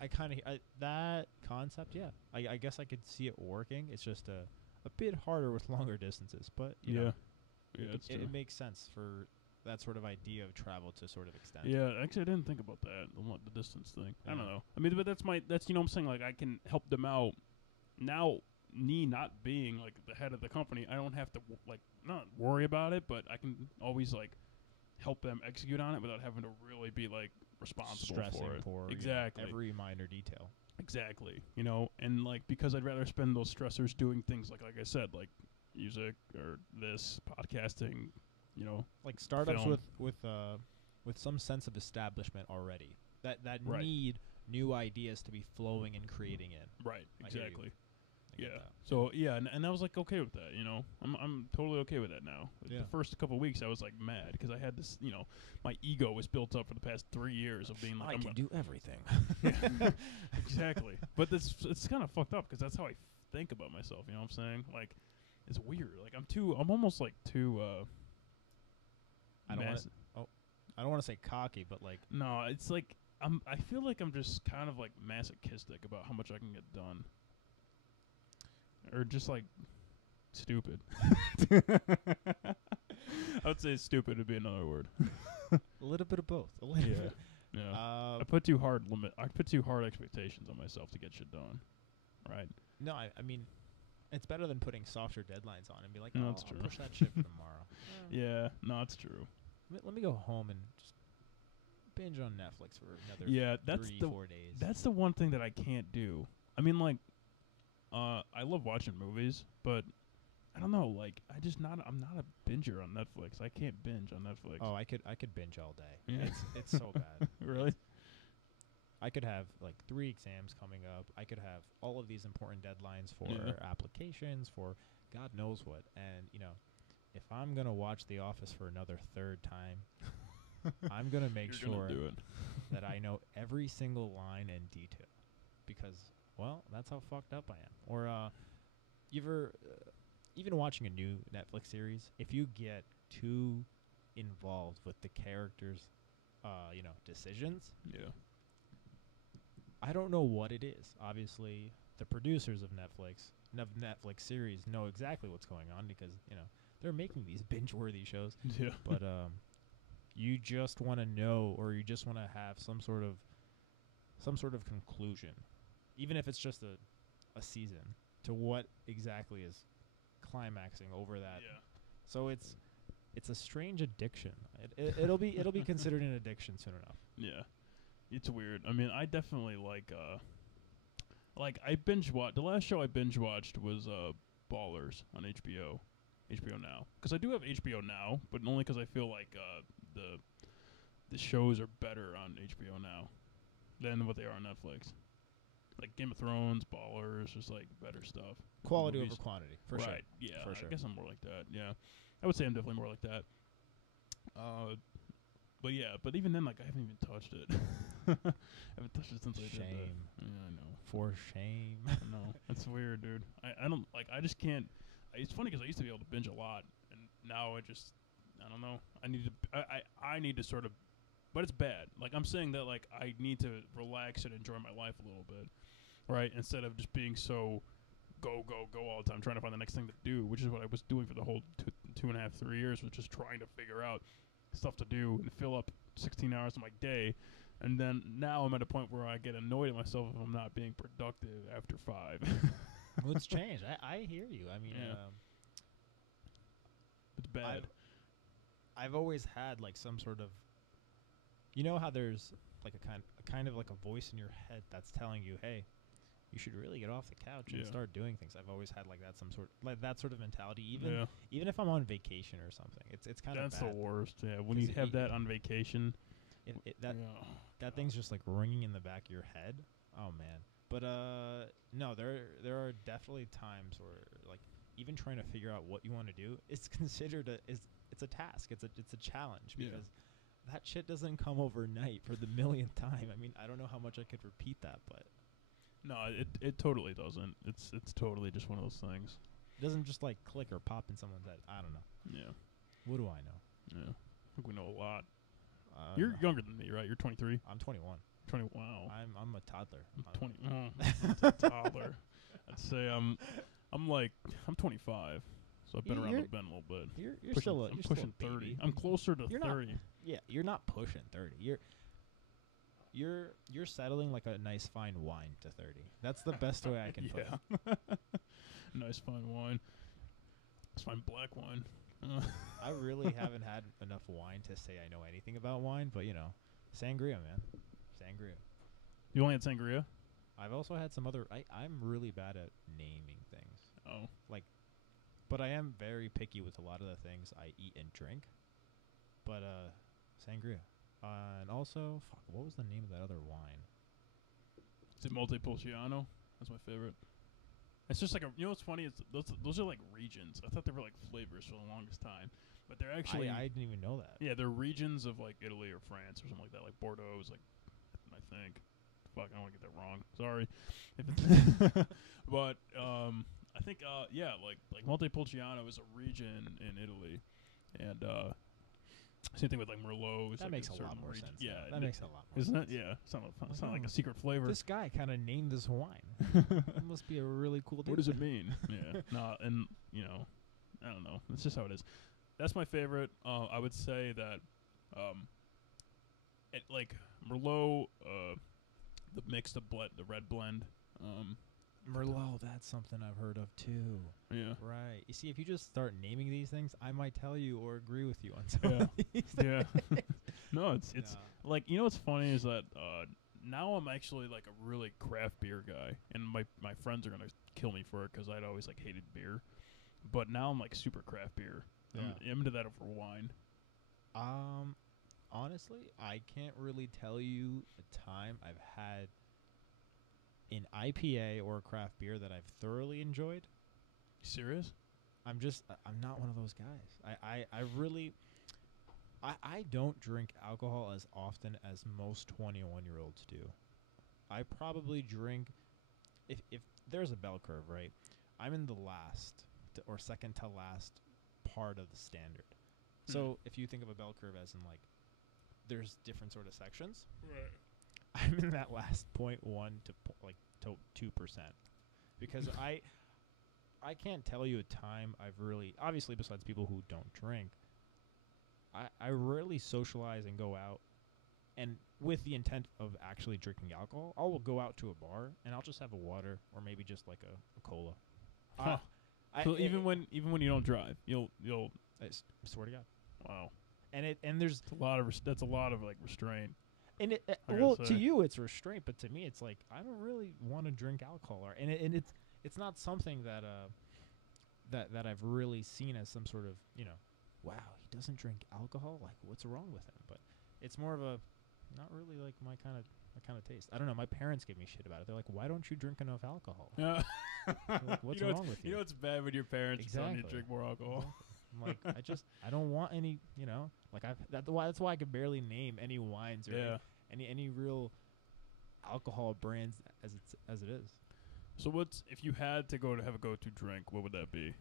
I kind of that concept. Yeah, I guess I could see it working. It's just a bit harder with longer distances, but you know, Yeah, it's true. it makes sense for that sort of idea of travel to sort of extend. Yeah, actually, I didn't think about that. The distance thing. I don't Yeah. know. I mean, but that's you know what I'm saying. Like, I can help them out now. Me not being like the head of the company, I don't have to not worry about it, but I can always like help them execute on it without having to really be like responsible Stressing for it. for Exactly. every minor detail. Exactly. You know, and like because I'd rather spend those stressors doing things like I said, like music or this podcasting. You know, Like startups film. with some sense of establishment already that Right. need new ideas to be flowing and creating in. right? I hear you. Exactly. I get Yeah. that. So yeah, and I was like okay with that. You know, I'm totally okay with that now. Yeah. The first couple of weeks I was like mad because I had this. You know, my ego was built up for the past 3 years of being like I'm gonna do everything. Yeah, exactly. But it's kind of fucked up because that's how I think about myself. You know what I'm saying? Like, it's weird. Like I'm almost like too. I don't mass- want to say cocky, but like No, it's like I feel like I'm just kind of like masochistic about how much I can get done, or just like stupid. I would say stupid would be another word. a little bit of both. A little Yeah. bit. Yeah. I put too hard expectations on myself to get shit done. Right. No, I mean, it's better than putting softer deadlines on and be like, No, oh, that's I'll true. push that shit for tomorrow. Yeah. No, it's true. Let me go home and just binge on Netflix for another Yeah, that's 3-4 days. That's the one thing that I can't do. I mean, like, I love watching movies, but I don't know. Like, I'm not a binger on Netflix. I can't binge on Netflix. Oh, I could binge all day. Yeah. It's so bad. Really? I could have like 3 exams coming up. I could have all of these important deadlines for Yeah. applications, for God knows what. And, you know, if I'm going to watch The Office for another 3rd time, I'm going to make You're sure gonna do it. that I know every single line and detail. Because, well, that's how fucked up I am. Or, you ever, even watching a new Netflix series, if you get too involved with the characters' decisions, Yeah. I don't know what it is. Obviously, the producers of Netflix series know exactly what's going on because, you know, they're making these binge-worthy shows. Yeah. But you just want to know, or you just want to have some sort of conclusion, even if it's just a season, to what exactly is climaxing over that. Yeah. So it's a strange addiction. It'll be considered an addiction soon enough. Yeah. It's weird. I mean, I definitely like I binge watched. The last show I binge watched was Ballers on HBO Now. Because I do have HBO Now, but only because I feel like the shows are better on HBO Now than what they are on Netflix. Like Game of Thrones, Ballers, just like better stuff. Quality Movies. over quantity, for right. sure. Yeah. For I sure. guess I'm more like that. Yeah. I would say I'm definitely more like that. But yeah, but even then, like, I haven't even touched it. I haven't touched it since I did that. Shame. Yeah, I know. For shame. I know. That's weird, dude. I don't, like, I just can't. It's funny because I used to be able to binge a lot, and now I don't know. I need to sort of, but it's bad. Like, I'm saying that, like, I need to relax and enjoy my life a little bit, right? Instead of just being so go all the time, trying to find the next thing to do, which is what I was doing for the whole 2.5, 3 years, was just trying to figure out stuff to do and fill up 16 hours of my day. And then now I'm at a point where I get annoyed at myself if I'm not being productive after 5. Well, it's changed. I hear you. I mean, Yeah. It's bad. I've always had like some sort of, you know how there's like a kind of like a voice in your head that's telling you, hey, you should really get off the couch and Yeah. start doing things. I've always had like that sort of mentality. Yeah. Even if I'm on vacation or something, it's kind of That's bad. the worst. Yeah, when 'Cause you have that on vacation. That Yeah. that thing's just like ringing in the back of your head. Oh man. But no, there are definitely times where like even trying to figure out what you want to do is considered it's a task. It's a challenge Yeah. because that shit doesn't come overnight for the millionth time. I mean, I don't know how much I could repeat that, but No, it totally doesn't. It's totally just one of those things. it doesn't just like click or pop in someone's head. I don't know. Yeah. What do I know? Yeah. I think we know a lot. Uh, You're younger than me, right? You're 23. I'm 21. 20. Wow. I'm a toddler. I'm 20. That's a toddler. I'd say I'm 25. so I've been around the bend a little bit. You're Pushing, still I'm you're pushing still a 30. baby. I'm closer to You're 30. Not, yeah, you're not pushing 30. You're settling like a nice fine wine to 30. That's the best way I can put it. Nice fine wine. It's fine black wine. I really haven't had enough wine to say I know anything about wine, but sangria, man, sangria. You only had sangria? I've also had some other. I'm really bad at naming things. Oh, But I am very picky with a lot of the things I eat and drink. But sangria, and also what was the name of that other wine? is it Montepulciano? That's my favorite. It's just like what's funny is those are like regions. I thought they were like flavors for the longest time, but they're actually. I didn't even know that. Yeah, they're regions of like Italy or France or something like that. Like Bordeaux is like, I think. Fuck, I don't want to get that wrong. Sorry. But I think like Montepulciano is a region in Italy, and same thing with like Merlot. That like makes a lot more sense. Yeah, that makes a lot more isn't sense. it? Yeah, it's not like a secret flavor. This guy kind of named this wine. It must be a really cool dude. What does it mean? Yeah, no, and I don't know. It's just how it is. That's my favorite. I would say that, like Merlot, the mixed the red blend. Merlot, that's something I've heard of too. Yeah. Right. You see, if you just start naming these things, I might tell you or agree with you on some of these Yeah. things. No, it's like what's funny is that now I'm actually like a really craft beer guy, and my friends are gonna kill me for it because I'd always like hated beer, but now I'm like super craft beer. Yeah. I'm into that over wine. Honestly, I can't really tell you a time I've had an IPA or a craft beer that I've thoroughly enjoyed. You serious? I'm not one of those guys. I don't drink alcohol as often as most 21-year-olds do. I probably drink, if there's a bell curve, right? I'm in the last or second to last part of the standard. So if you think of a bell curve as in like, there's different sort of sections. Right. I'm in that last 0.1 to 2%, because I can't tell you a time I've really, obviously besides people who don't drink, I rarely socialize and go out and with the intent of actually drinking alcohol. I will go out to a bar and I'll just have a water or maybe just like a cola. Huh. So even when you don't drive, you'll I swear to God. Wow. And there's that's a lot of like restraint. And to you it's restraint, but to me it's like I don't really want to drink alcohol, and it's not something that I've really seen as some sort of wow, he doesn't drink alcohol, like what's wrong with him? But it's more of a not really like my kind of taste. I don't know. My parents give me shit about it. They're like, why don't you drink enough alcohol? Yeah. Like, what's wrong with you? You know it's bad when your parents tell you to drink more alcohol. I'm like, I don't want any, like that's why I could barely name any wines or any real alcohol brands as it is. So if you had to have a go-to drink, what would that be?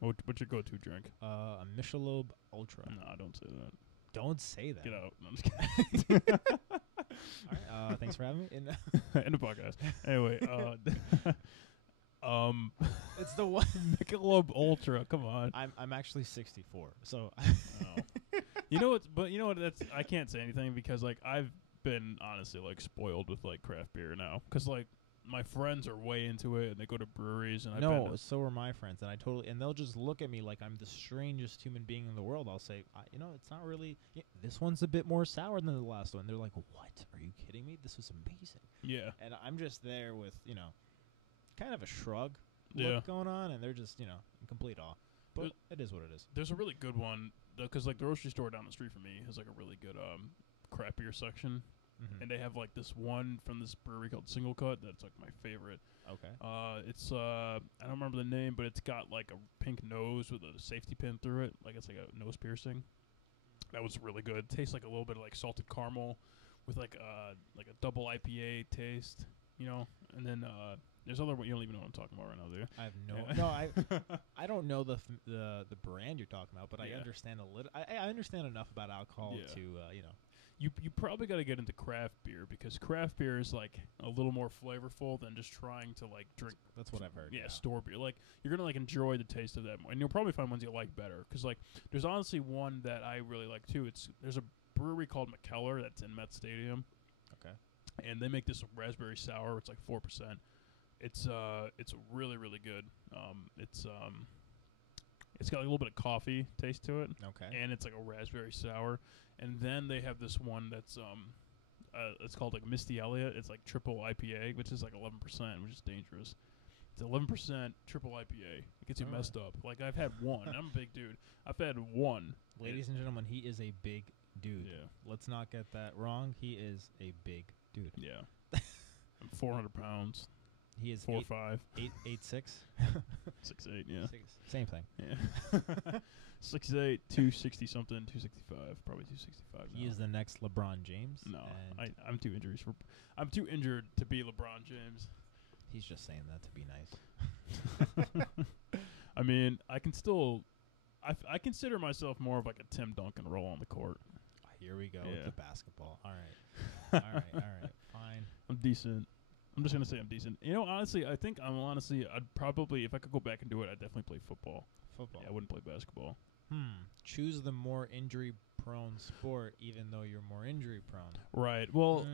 What's your go-to drink? A Michelob Ultra. No, don't say that. Don't say that. Get out. No, I'm just kidding. All right. Thanks for having me. End the podcast. Anyway, it's the one Michelob Ultra. Come on. I'm actually 64, so. Oh. You know what? That's I can't say anything because like I've been honestly like spoiled with like craft beer now because like my friends are way into it and they go to breweries and so are my friends and they'll just look at me like I'm the strangest human being in the world. I'll say, it's not really. This one's a bit more sour than the last one. They're like, what? Are you kidding me? This was amazing. Yeah. And I'm just there with kind of a shrug look going on, and they're just in complete awe. But it is what it is. There's a really good one because like the grocery store down the street from me has like a really good craft beer section. Mm-hmm. And they have like this one from this brewery called Single Cut that's like my favorite. Okay. It's I don't remember the name, but it's got like a pink nose with a safety pin through it. Like it's like a nose piercing. That was really good. It tastes like a little bit of like salted caramel with like a double IPA taste, And then there's other you don't even know what I'm talking about right now, do you? I have I don't know the brand you're talking about, but I understand a little. I understand enough about alcohol to You probably got to get into craft beer because craft beer is like a little more flavorful than just trying to like drink. That's what I've heard. Yeah, store beer. Like you're gonna like enjoy the taste of that more, and you'll probably find ones you like better. Because like there's honestly one that I really like too. There's a brewery called McKellar that's in Met Stadium. Okay. And they make this raspberry sour. It's like 4%. It's really really good. It's got like a little bit of coffee taste to it. Okay. And it's like a raspberry sour. And then they have this one that's it's called like Misty Elliott. It's like triple IPA, which is like 11%, which is dangerous. It's 11% triple IPA. It gets you messed up. Like I've had one. I'm a big dude. I've had one. Ladies and gentlemen, he is a big dude. Yeah. Let's not get that wrong. He is a big dude. Yeah. I'm 400 pounds. He is 4'5". 8'6". 6'8", yeah. Same thing. Yeah. 6'8", 260 something, 265, probably 265 now. He is the next LeBron James. No, I'm too injured. I'm too injured to be LeBron James. He's just saying that to be nice. I mean, I can still, I consider myself more of like a Tim Duncan role on the court. Here we go with the basketball. All right, fine. I'm decent. I'm just gonna say I'm decent. You know, honestly, I think I'd probably, if I could go back and do it, I'd definitely play football. Football. Yeah, I wouldn't play basketball. Choose the more injury-prone sport, even though you're more injury-prone. Right. Well,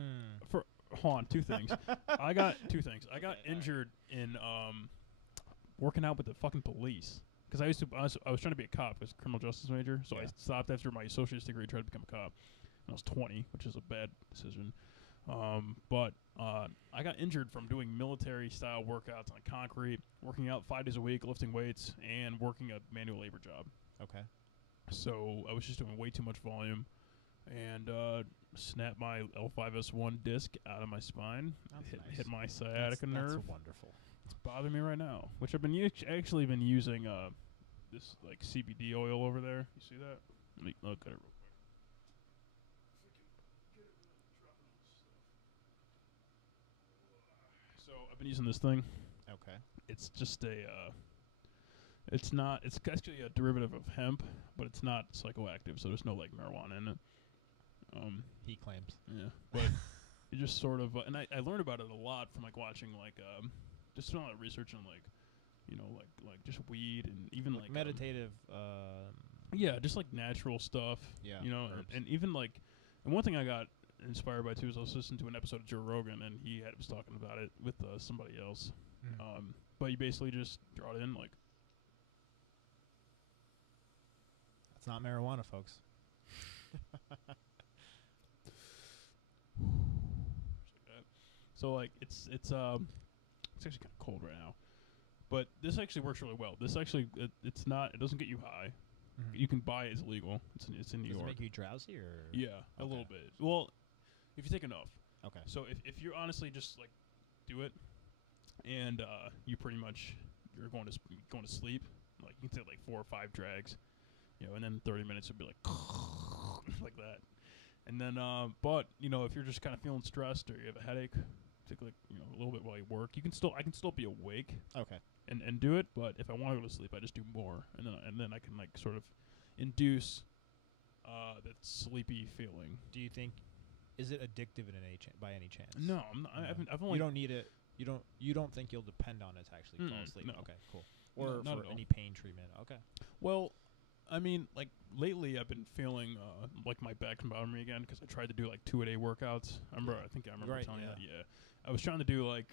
hold on, two things. I got two things. I got injured in working out with the fucking police because I was trying to be a cop. I was a criminal justice major, so I stopped after my associate's degree, tried to become a cop. And I was 20, which is a bad decision. But I got injured from doing military-style workouts on concrete, working out 5 days a week, lifting weights, and working a manual labor job. Okay. So I was just doing way too much volume, and snapped my L5S1 disc out of my spine. Hit my sciatica nerve. That's wonderful. It's bothering me right now, which I've been actually been using this like CBD oil over there. You see that? Let me look at it real quick. So I've been using this thing. Okay. It's just it's actually a derivative of hemp, but it's not psychoactive, so there's no like marijuana in it. He claims. Yeah, but you just sort of, and I learned about it a lot from like watching like just a lot of research on like, you know, like just weed and even like meditative. Yeah, just like natural stuff. Yeah, you know, and even like, and one thing I got inspired by too is I was listening to an episode of Joe Rogan and he was talking about it with somebody else. But you basically just draw it in like. It's not marijuana, folks. So like it's actually kind of cold right now, but this actually works really well. This actually it doesn't get you high. You can buy it. It's legal. It's in New York. Does it make you drowsy or? Yeah, a little bit. Well, if you take enough. Okay. So if you honestly just like do it, and you pretty much you're going to sleep. Like you can take like 4 or 5 drags, you know, and then 30 minutes would be like like that. And then, but you know, if you're just kind of feeling stressed or you have a headache, take like a little bit while you work. I can still be awake. Okay. And do it. But if I want to go to sleep, I just do more, and then I can like sort of induce that sleepy feeling. Do you think is it addictive by any chance? No, I'm not. No. I've only. You don't need it. You don't think you'll depend on it to actually fall asleep? No. Okay, cool. Or not for at all. any pain treatment? Okay. Well, I mean, like lately, I've been feeling like my back's bothering me again because I tried to do like 2-a-day workouts. I remember telling you that. Yeah, I was trying to do like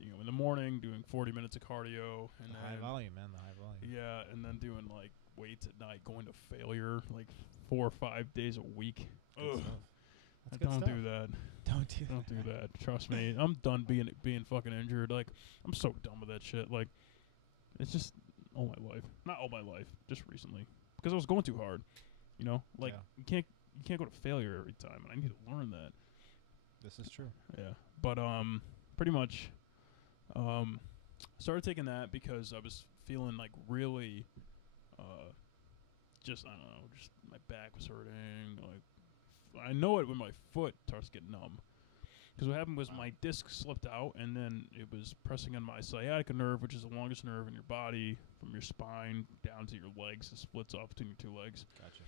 in the morning doing 40 minutes of cardio and the high volume, man. The high volume. Yeah, and then doing like weights at night, going to failure like 4 or 5 days a week. Ugh. Don't do that. Don't do that. Trust me, I'm done being fucking injured. Like I'm so done with that shit. Like it's just all my life, not all my life, just recently because I was going too hard. You know, like you can't go to failure every time, and I need to learn that. This is true. Yeah, but pretty much, started taking that because I was feeling like really, just I don't know, just my back was hurting. Like I know it when my foot starts to get numb. Because what happened was my disc slipped out, and then it was pressing on my sciatica nerve, which is the longest nerve in your body, from your spine down to your legs. It splits off between your 2 legs. Gotcha.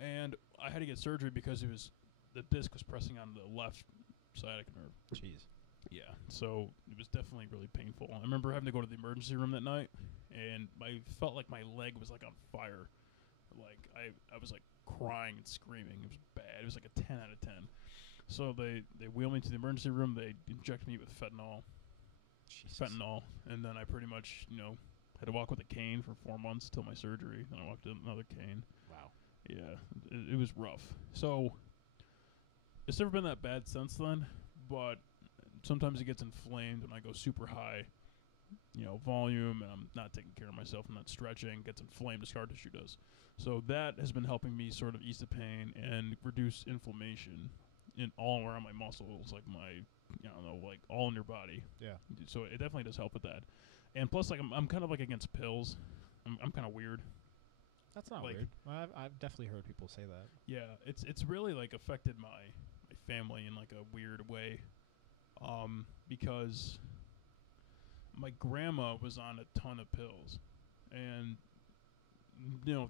And I had to get surgery because it was the disc was pressing on the left sciatic nerve. Jeez. Yeah, so it was definitely really painful. I remember having to go to the emergency room that night, and I felt like my leg was like on fire. Like I was like crying and screaming. It was bad. It was like a 10 out of 10. So they wheeled me to the emergency room. They injected me with fentanyl, and then I pretty much had to walk with a cane for 4 months till my surgery. Then I walked with another cane. Wow. Yeah, it was rough. So it's never been that bad since then, but sometimes it gets inflamed when I go super high, volume, and I'm not taking care of myself. I'm not stretching. Gets inflamed, as scar tissue does. So that has been helping me sort of ease the pain and reduce inflammation in all around my muscles, like like all in your body. Yeah. So it definitely does help with that. And plus, like I'm kind of like against pills. I'm kind of weird. That's not weird. Well, I've definitely heard people say that. Yeah, it's really like affected my family in like a weird way, because my grandma was on a ton of pills, and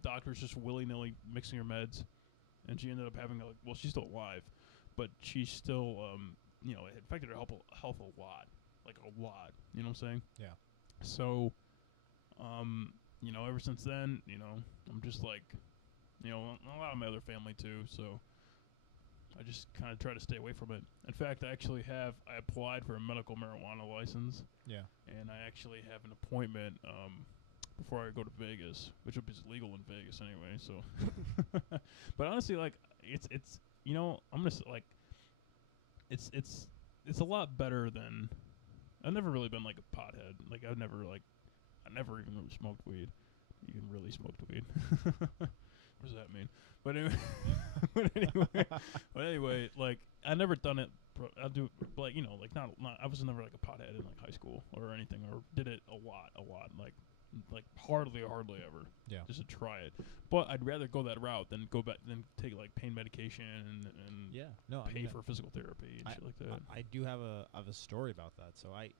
doctors just willy-nilly mixing her meds, and she ended up having she's still alive, but she's still it affected her health a lot, like a lot. You know what I'm saying? Yeah. So, ever since then, I'm just like, a lot of my other family too, so I just kind of try to stay away from it. In fact, I applied for a medical marijuana license. Yeah. And I actually have an appointment before I go to Vegas, which is legal in Vegas anyway, so. But honestly, like, it's I'm going to, like, it's a lot better than, I've never really been, like, a pothead. Like, I never even really smoked weed. You can really smoke weed. What does that mean? But anyway, like I never done it. I do, like not. I was never like a pothead in like high school or anything, or did it a lot, like hardly ever. Yeah. Just to try it. But I'd rather go that route than go back than take like pain medication and pay for physical therapy and shit like that. I do have a story about that. So I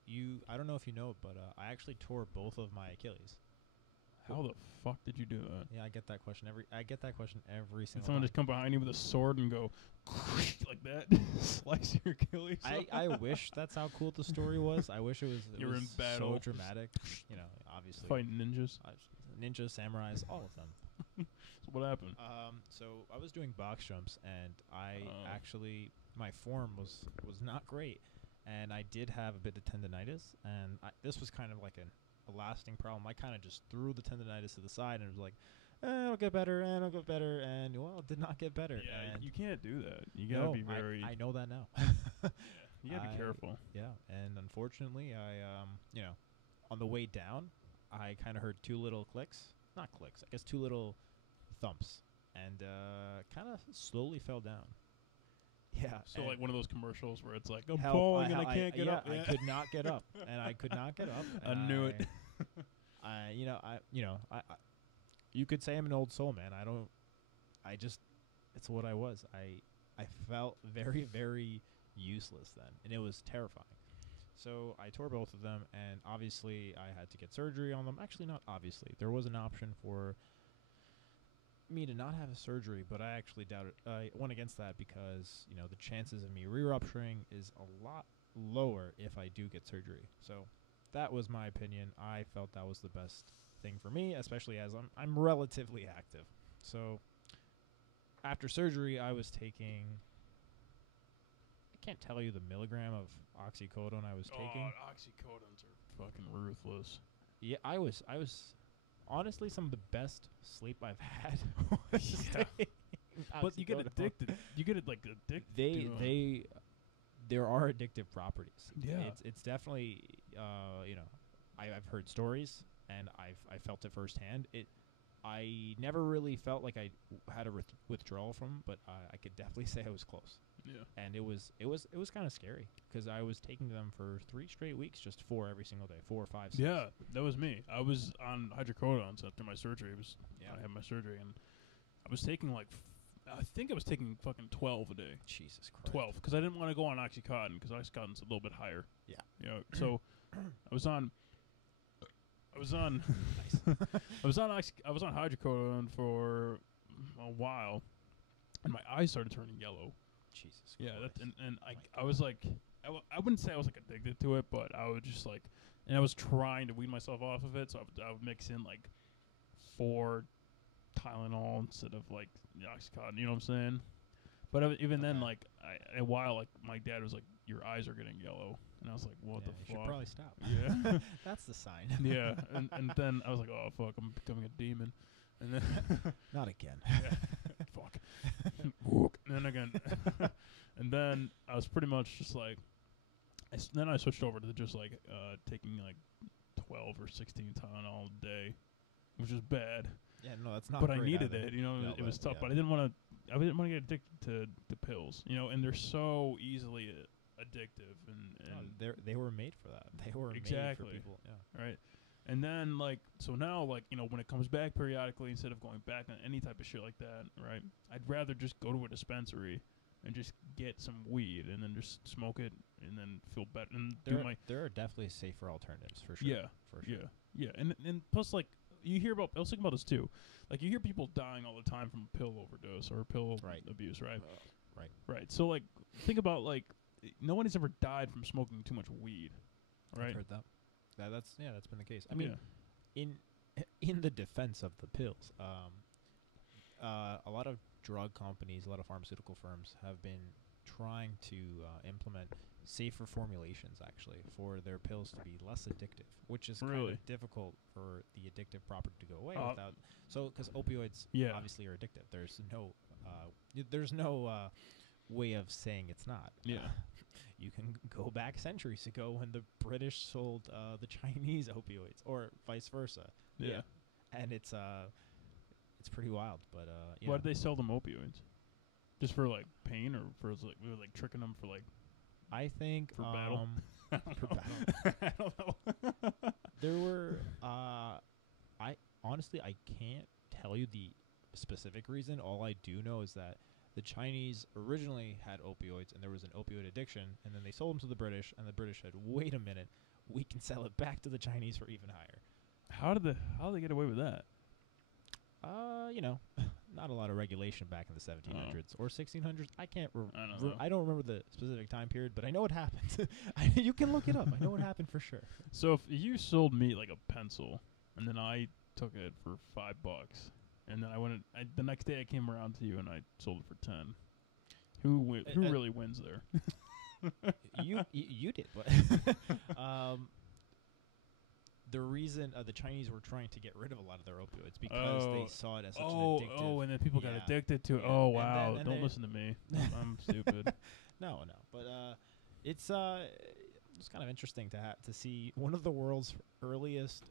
don't know if you know, but I actually tore both of my Achilles. How the fuck did you do that? Yeah, I get that question every single someone time. just come behind you with a sword and go like that, slice your Achilles. I wish that's how cool the story was. I wish it was. You're in battle. So dramatic. Obviously. Fighting ninjas. Ninjas, samurais, all of them. So what happened? So I was doing box jumps, and actually my form was not great, and I did have a bit of tendinitis, and this was kind of like a lasting problem. I kind of just threw the tendinitis to the side and was like, it'll get better, and it'll get better, and well, it did not get better. Yeah, and you can't do that. You gotta be very. I know that now. Yeah, you gotta be careful. Yeah, and unfortunately, I on the way down, I kind of heard two little not clicks, I guess two little thumps, and kind of slowly fell down. Yeah. So like one of those commercials where it's like, I'm falling and I can't get up. I could not get up, and I could not get up. I knew it. You could say I'm an old soul, man. It's what I was. I felt very, very useless then, and it was terrifying. So I tore both of them, and obviously I had to get surgery on them. Actually, not obviously. There was an option for me to not have a surgery, but I actually doubted. I went against that because the chances of me re-rupturing is a lot lower if I do get surgery. So that was my opinion. I felt that was the best thing for me, especially as I'm relatively active. So after surgery, I was taking. I can't tell you the milligram of oxycodone I was taking. Oxycodones are fucking ruthless. Yeah, I was. Honestly, some of the best sleep I've had. But you get addicted. You get like addicted. There are addictive properties. Yeah, it's definitely I've heard stories and I felt it firsthand. I never really felt like I had a withdrawal from, but I could definitely say I was close. Yeah, and it was kind of scary because I was taking them for 3 straight weeks, just 4 every single day, 4 or 5. 6. Yeah, that was me. I was on hydrocodones after my surgery. I had my surgery, and I was taking I think I was taking fucking 12 a day. Jesus Christ. 12, because I didn't want to go on Oxycontin, because Oxycontin's a little bit higher. Yeah. So I was on nice. I was on hydrocodone for a while, and my eyes started turning yellow. Jesus Yeah, Christ. and My I was like, I wouldn't say I was like addicted to it, but I was just like, and I was trying to wean myself off of it, so I would mix in like 4 Tylenol instead of like Oxycontin, you know what I'm saying? But even then, Okay. like, a while, like, my dad was like, "Your eyes are getting yellow," and I was like, "What Yeah, the you should fuck?" probably stop. Yeah, That's the sign. yeah, and then I was like, "Oh fuck, I'm becoming a demon," and then Not again. yeah, fuck, and then again, and then I was pretty much just like, then I switched over to just like taking like 12 or 16 Tylenol a day, which is bad. Yeah, no, that's not. But I great needed either. it. You know, No, it was tough. yeah. But I didn't want to. I didn't want to get addicted to the pills. You know, and they're so easily addictive. And They were made for that. They were made Exactly. for people. Yeah. right. And then like so now like you know when it comes back periodically instead of going back on any type of shit like that, right? I'd rather just go to a dispensary and just get some weed and then just smoke it and then feel better and do my There are definitely safer alternatives for sure. yeah For sure. yeah and plus like you hear about I was thinking about this too, like you hear people dying all the time from pill overdose or pill Right. abuse, right? Right. Right. So like think about like no one has ever died from smoking too much weed, right? I've heard that. That's been the case. I mean, yeah. in the defense of the pills, a lot of drug companies, a lot of pharmaceutical firms have been trying to implement safer formulations actually for their pills to be less addictive, which is kind Really? of difficult for the addictive property to go away Uh, without. So, because opioids Yeah. obviously are addictive, there's no way of saying it's not. Yeah. You can go back centuries ago when the British sold the Chinese opioids, or vice versa. Yeah. And it's pretty wild, but yeah. Why did they sell them opioids? Just for like pain or for like we were like tricking them for like I think for battle? for battle. I don't know. There were I honestly I can't tell you the specific reason. All I do know is that the Chinese originally had opioids and there was an opioid addiction, and then they sold them to the British, and the British said, "Wait a minute, we can sell it back to the Chinese for even higher." How did they get away with that? You know, not a lot of regulation back in the 1700s or 1600s. I can't. I don't know. I don't remember the specific time period, but I know it happened. You can look it up. I know it happened for sure. So if you sold me like a pencil and then I took it for $5 and then the next day I came around to you and I sold it for 10, who really wins there? You did, but the reason the Chinese were trying to get rid of a lot of their opioids because they saw it as such an addictive. And then people got Yeah. addicted to it. Yeah. Oh And wow! then- and Don't they- listen to me. I'm stupid. No, but it's kind of interesting to see one of the world's earliest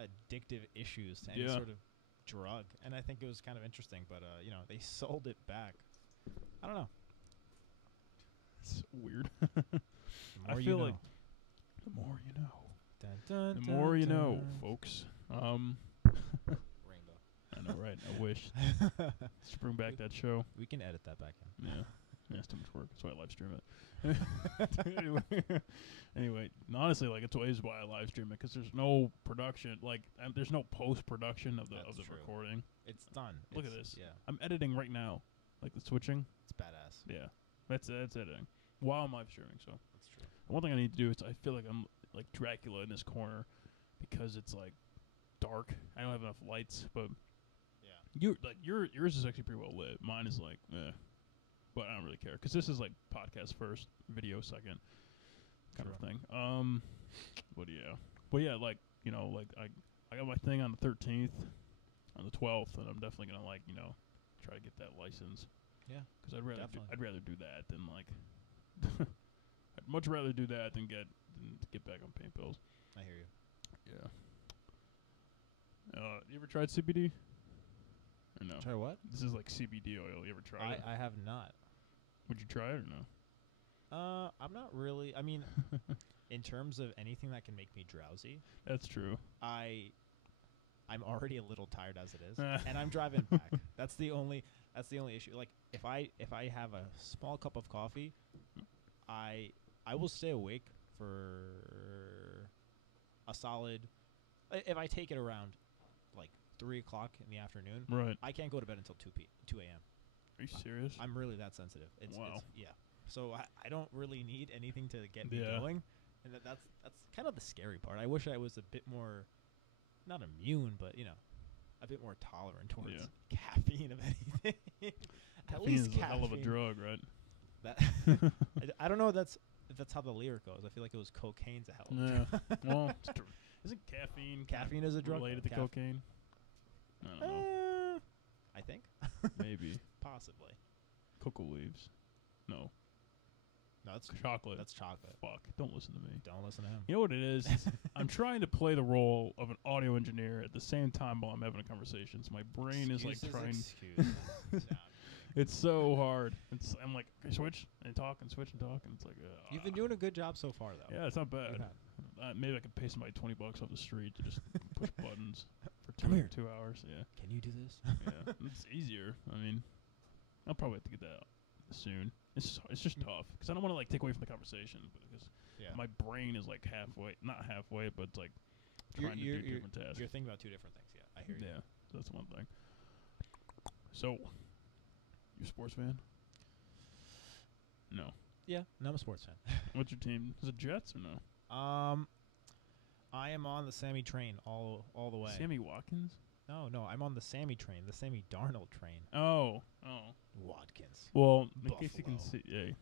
addictive issues to any Yeah. sort of drug, and I think it was kind of interesting. But they sold it back. I don't know. It's weird. The I more you feel know. like the more you know. Dun, dun, The dun, more you know, dun. folks. Rainbow. I know, right? I wish. Just bring back that show. We can edit that back in. Yeah. Yeah, it's too much work. That's why I live stream it. anyway, honestly, like it's always why I live stream it because there's no production, like there's no post production of the That's true. recording. It's done. Look at It's- this. Yeah, I'm editing right now, like the switching. it's badass. Yeah, that's editing while I'm live streaming. So That's true. one thing I need to do is I feel like I'm like Dracula in this corner because it's like dark. I don't have enough lights, but Yeah. yours is actually pretty well lit. Mine is like, but I don't really care because this is like podcast first, video second, kind of True. thing. But yeah, like like I got my thing on the 13th, on the 12th, and I'm definitely gonna like try to get that license. Yeah. Because I'd Definitely. rather do that than like I'd much rather do that than get back on pain pills. I hear you. Yeah. You ever tried CBD? Or no? Try what? This is like CBD oil. You ever tried it? I have not. Would you try it or no? I'm not really. I mean, in terms of anything that can make me drowsy, That's true. I'm already a little tired as it is, and I'm driving back. That's the only issue. Like if I have a small cup of coffee, I will stay awake for a solid. If I take it around like 3 o'clock in the afternoon, Right. I can't go to bed until 2 a.m. Are you serious? I'm really that sensitive. Wow. Yeah. So I don't really need anything to get me going, and that's kind of the scary part. I wish I was a bit more, not immune, but a bit more tolerant towards caffeine of anything. At least caffeine is caffeine. a hell of a drug, right? That I don't know if that's how the lyric goes. I feel like it was cocaine's a hell of a drug. Well, isn't caffeine is a drug related to cocaine? I don't know. I think. Maybe. Possibly. Cocoa leaves. No. No, that's chocolate. That's chocolate. Fuck. Don't listen to me. Don't listen to him. You know what it is? I'm trying to play the role of an audio engineer at the same time while I'm having a conversation. So my brain is like trying. It's so hard. I'm like, switch and talk and switch and talk, and it's like. You've been doing a good job so far, though. Yeah, it's not bad. Maybe I could pay somebody $20 off the street to just push buttons for 2 hours. Yeah. Can you do this? Yeah, it's easier. I mean, I'll probably have to get that out soon. It's just tough because I don't want to like take away from the conversation because my brain is like not halfway, but it's like trying to do different tasks. You're thinking about two different things. Yeah, I hear you. Yeah, so that's one thing. So, you a sports fan? No. Yeah, no, I'm a sports fan. What's your team? Is it Jets or no? I am on the Sammy train all the way. Sammy Watkins? No, I'm on the Sammy train, the Sammy Darnold train. Oh. Watkins. Well, in case you can see,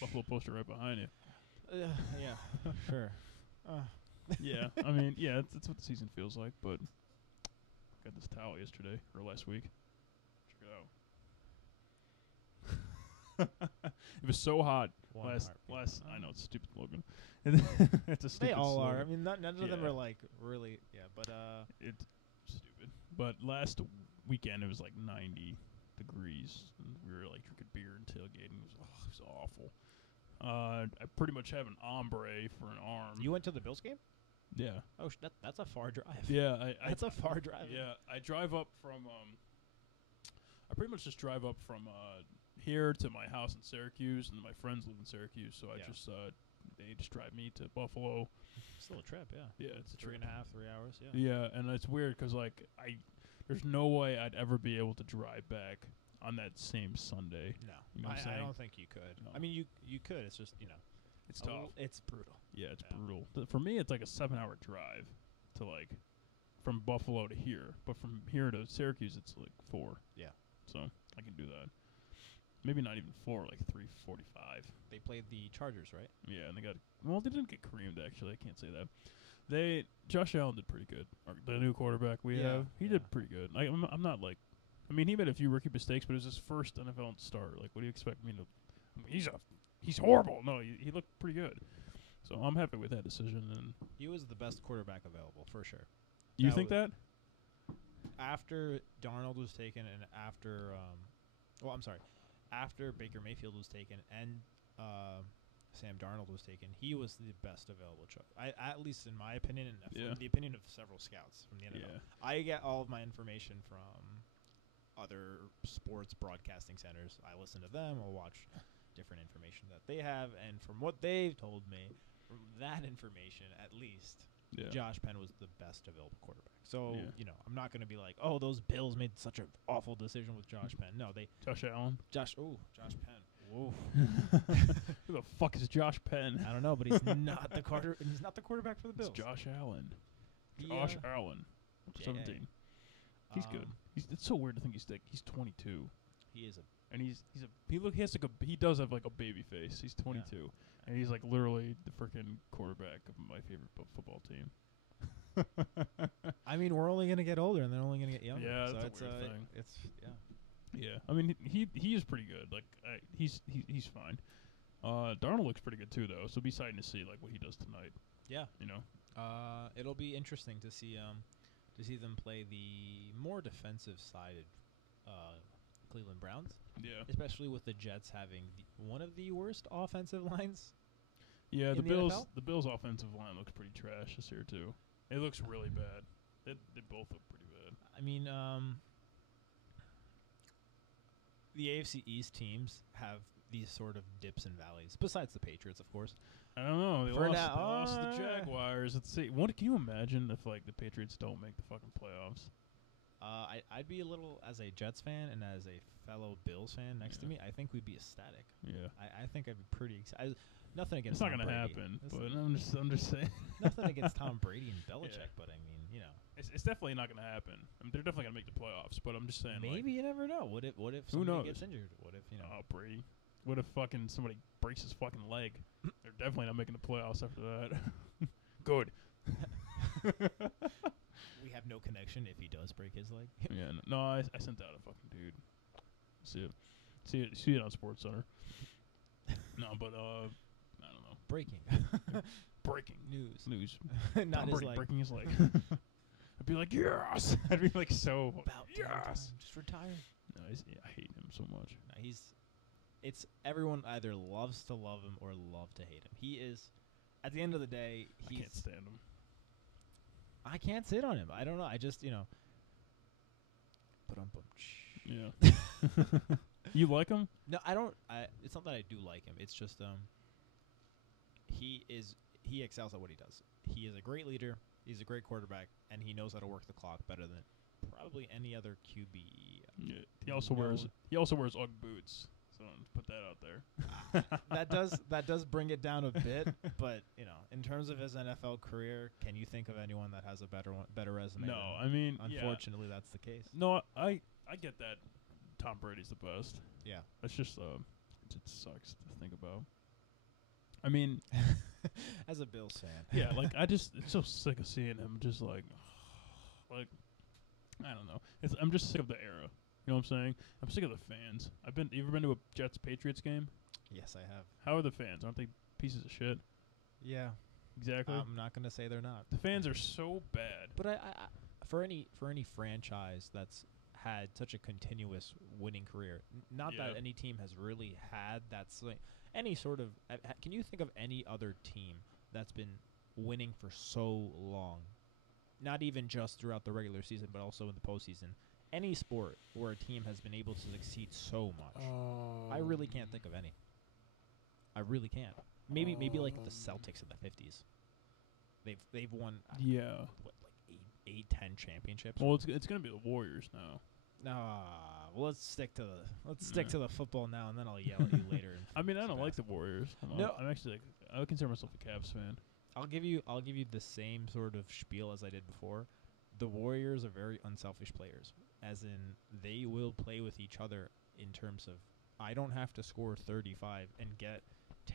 Buffalo poster right behind you. Yeah, sure. Yeah, I mean, yeah, that's what the season feels like. But I got this towel yesterday or last week. Check it out. It was so hot last. I know it's a stupid slogan. It's a stupid. They all slogan. are. I mean, none of them are like really. Yeah, but it's stupid. But last weekend it was like 90 degrees, and we were like drinking beer and tailgating. It was awful. I pretty much have an ombre for an arm. You went to the Bills game? Yeah. Oh, that's a far drive. Yeah, that's a far drive. Yeah, I drive up from. I pretty much just drive up from here to my house in Syracuse, and my friends live in Syracuse, so I just they just drive me to Buffalo. Still a trip, yeah. Yeah, it's a 3.5, 3 hours. Yeah. Yeah, and it's weird because like there's no way I'd ever be able to drive back on that same Sunday. No, you know what I'm saying? I don't think you could. No. I mean, you could. It's just it's tough. It's brutal. Yeah, it's brutal. For me, it's like a 7-hour drive to like from Buffalo to here, but from here to Syracuse, it's like 4. Yeah. So I can do that. Maybe not even 4, like 3:45. They played the Chargers, right? Yeah, and they didn't get creamed, actually. I can't say that. Josh Allen did pretty good. The new quarterback we have, he did pretty good. I'm not like, I mean, he made a few rookie mistakes, but it was his first NFL start. Like, what do you expect me to? I mean, he's horrible. No, he looked pretty good. So I'm happy with that decision. And he was the best quarterback available for sure. You think that? After Darnold was taken, and after after Baker Mayfield was taken, and Sam Darnold was taken, he was the best available choice. At least in my opinion, and from the opinion of several scouts from the NFL. Yeah. I get all of my information from other sports broadcasting centers. I listen to them. I'll watch different information that they have, and from what they've told me, from that information at least, Josh Penn was the best available quarterback. So, I'm not going to be like, oh, those Bills made such an awful decision with Josh Penn. No, Josh Allen? Josh Penn. Whoa. Who the fuck is Josh Penn? I don't know, but he's not the he's not the quarterback for the Bills. It's Josh Allen. Josh Allen. 17. He's good. It's so weird to think he's 22. He is he does have like a baby face. He's 22, and he's like literally the freaking quarterback of my favorite football team. I mean, we're only gonna get older, and they're only gonna get younger. Yeah, so that's a weird thing. Yeah. I mean, he is pretty good. Like he's fine. Darnold looks pretty good too, though. So it'll be exciting to see like what he does tonight. Yeah. It'll be interesting to see them play the more defensive-sided Cleveland Browns. Yeah. Especially with the Jets having one of the worst offensive lines. Yeah, the NFL? Bills' offensive line looks pretty trash this year too. It looks really bad. They both look pretty bad. I mean, the AFC East teams have these sort of dips and valleys. Besides the Patriots, of course. I don't know. They lost the Jaguars. Let's see. What can you imagine if like the Patriots don't make the fucking playoffs? I'd be a little, as a Jets fan and as a fellow Bills fan next to me, I think we'd be ecstatic. Yeah. I think I'd be pretty excited. Nothing against It's not Tom gonna Brady. happen, It's but I'm just saying. nothing against Tom Brady and Belichick, but I mean, It's definitely not gonna happen. I mean, they're definitely gonna make the playoffs, but I'm just saying. maybe you never know. What if Who somebody knows? gets injured? What if Oh, Brady. What if fucking somebody breaks his fucking leg? They're definitely not making the playoffs after that. Good. we have no connection if he does break his leg? Yeah. No, I sent out a fucking dude. See it on Sports Center. No, but I don't know. Breaking News. Not Tom his Brady leg. breaking his leg. I'd be like, yes. I'd be like, so About damn time. yes. Just retire. No, I hate him so much. No, it's everyone either loves to love him or love to hate him. He is, at the end of the day, I can't stand him. I can't sit on him. I don't know. I just Yeah. You like him? No, I don't. It's not that I do like him. It's just he excels at what he does. He is a great leader. He's a great quarterback, and he knows how to work the clock better than probably any other QB. Yeah. He also wears UGG boots. So put that out there. that does bring it down a bit, but in terms of his NFL career, can you think of anyone that has a better resume? No, than I him? mean, Unfortunately, that's the case. No, I get that. Tom Brady's the best. Yeah, It's just it sucks to think about. I mean, as a Bills fan, yeah, like I'm so sick of seeing him. Just like I don't know. I'm just sick of the era. You know what I'm saying? I'm sick of the fans. You ever been to a Jets Patriots game? yes, I have. How are the fans? Aren't they pieces of shit? Yeah, Exactly. I'm not gonna say they're not. The fans are so bad. But I for any franchise that's had such a continuous winning career, not that any team has really had that any sort of. Can you think of any other team that's been winning for so long? Not even just throughout the regular season, but also in the postseason. Any sport where a team has been able to succeed so much, I really can't think of any. I really can't. Maybe like the Celtics in the 50s. They've won what, like 8, 10 championships. Well, it's gonna be the Warriors now. Well, let's stick to the football now, and then I'll yell at you later. I mean, I don't like the Warriors. No. I'm actually I would consider myself a Cavs fan. I'll give you the same sort of spiel as I did before. The Warriors are very unselfish players, as in they will play with each other in terms of I don't have to score 35 and get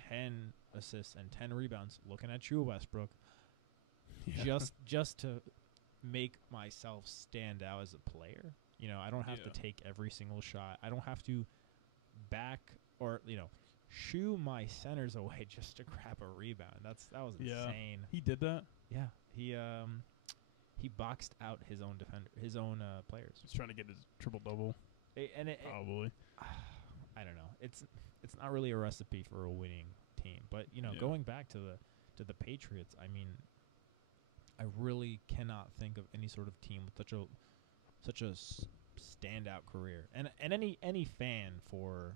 10 assists and 10 rebounds. Looking at you, Westbrook, just to make myself stand out as a player. I don't have to take every single shot. I don't have to back or shoo my centers away just to grab a rebound. That was insane. He did that. Yeah, he boxed out his own players. He's trying to get his triple double. Probably. I don't know. It's not really a recipe for a winning team, but going back to the Patriots, I mean, I really cannot think of any sort of team with such a standout career, and any fan for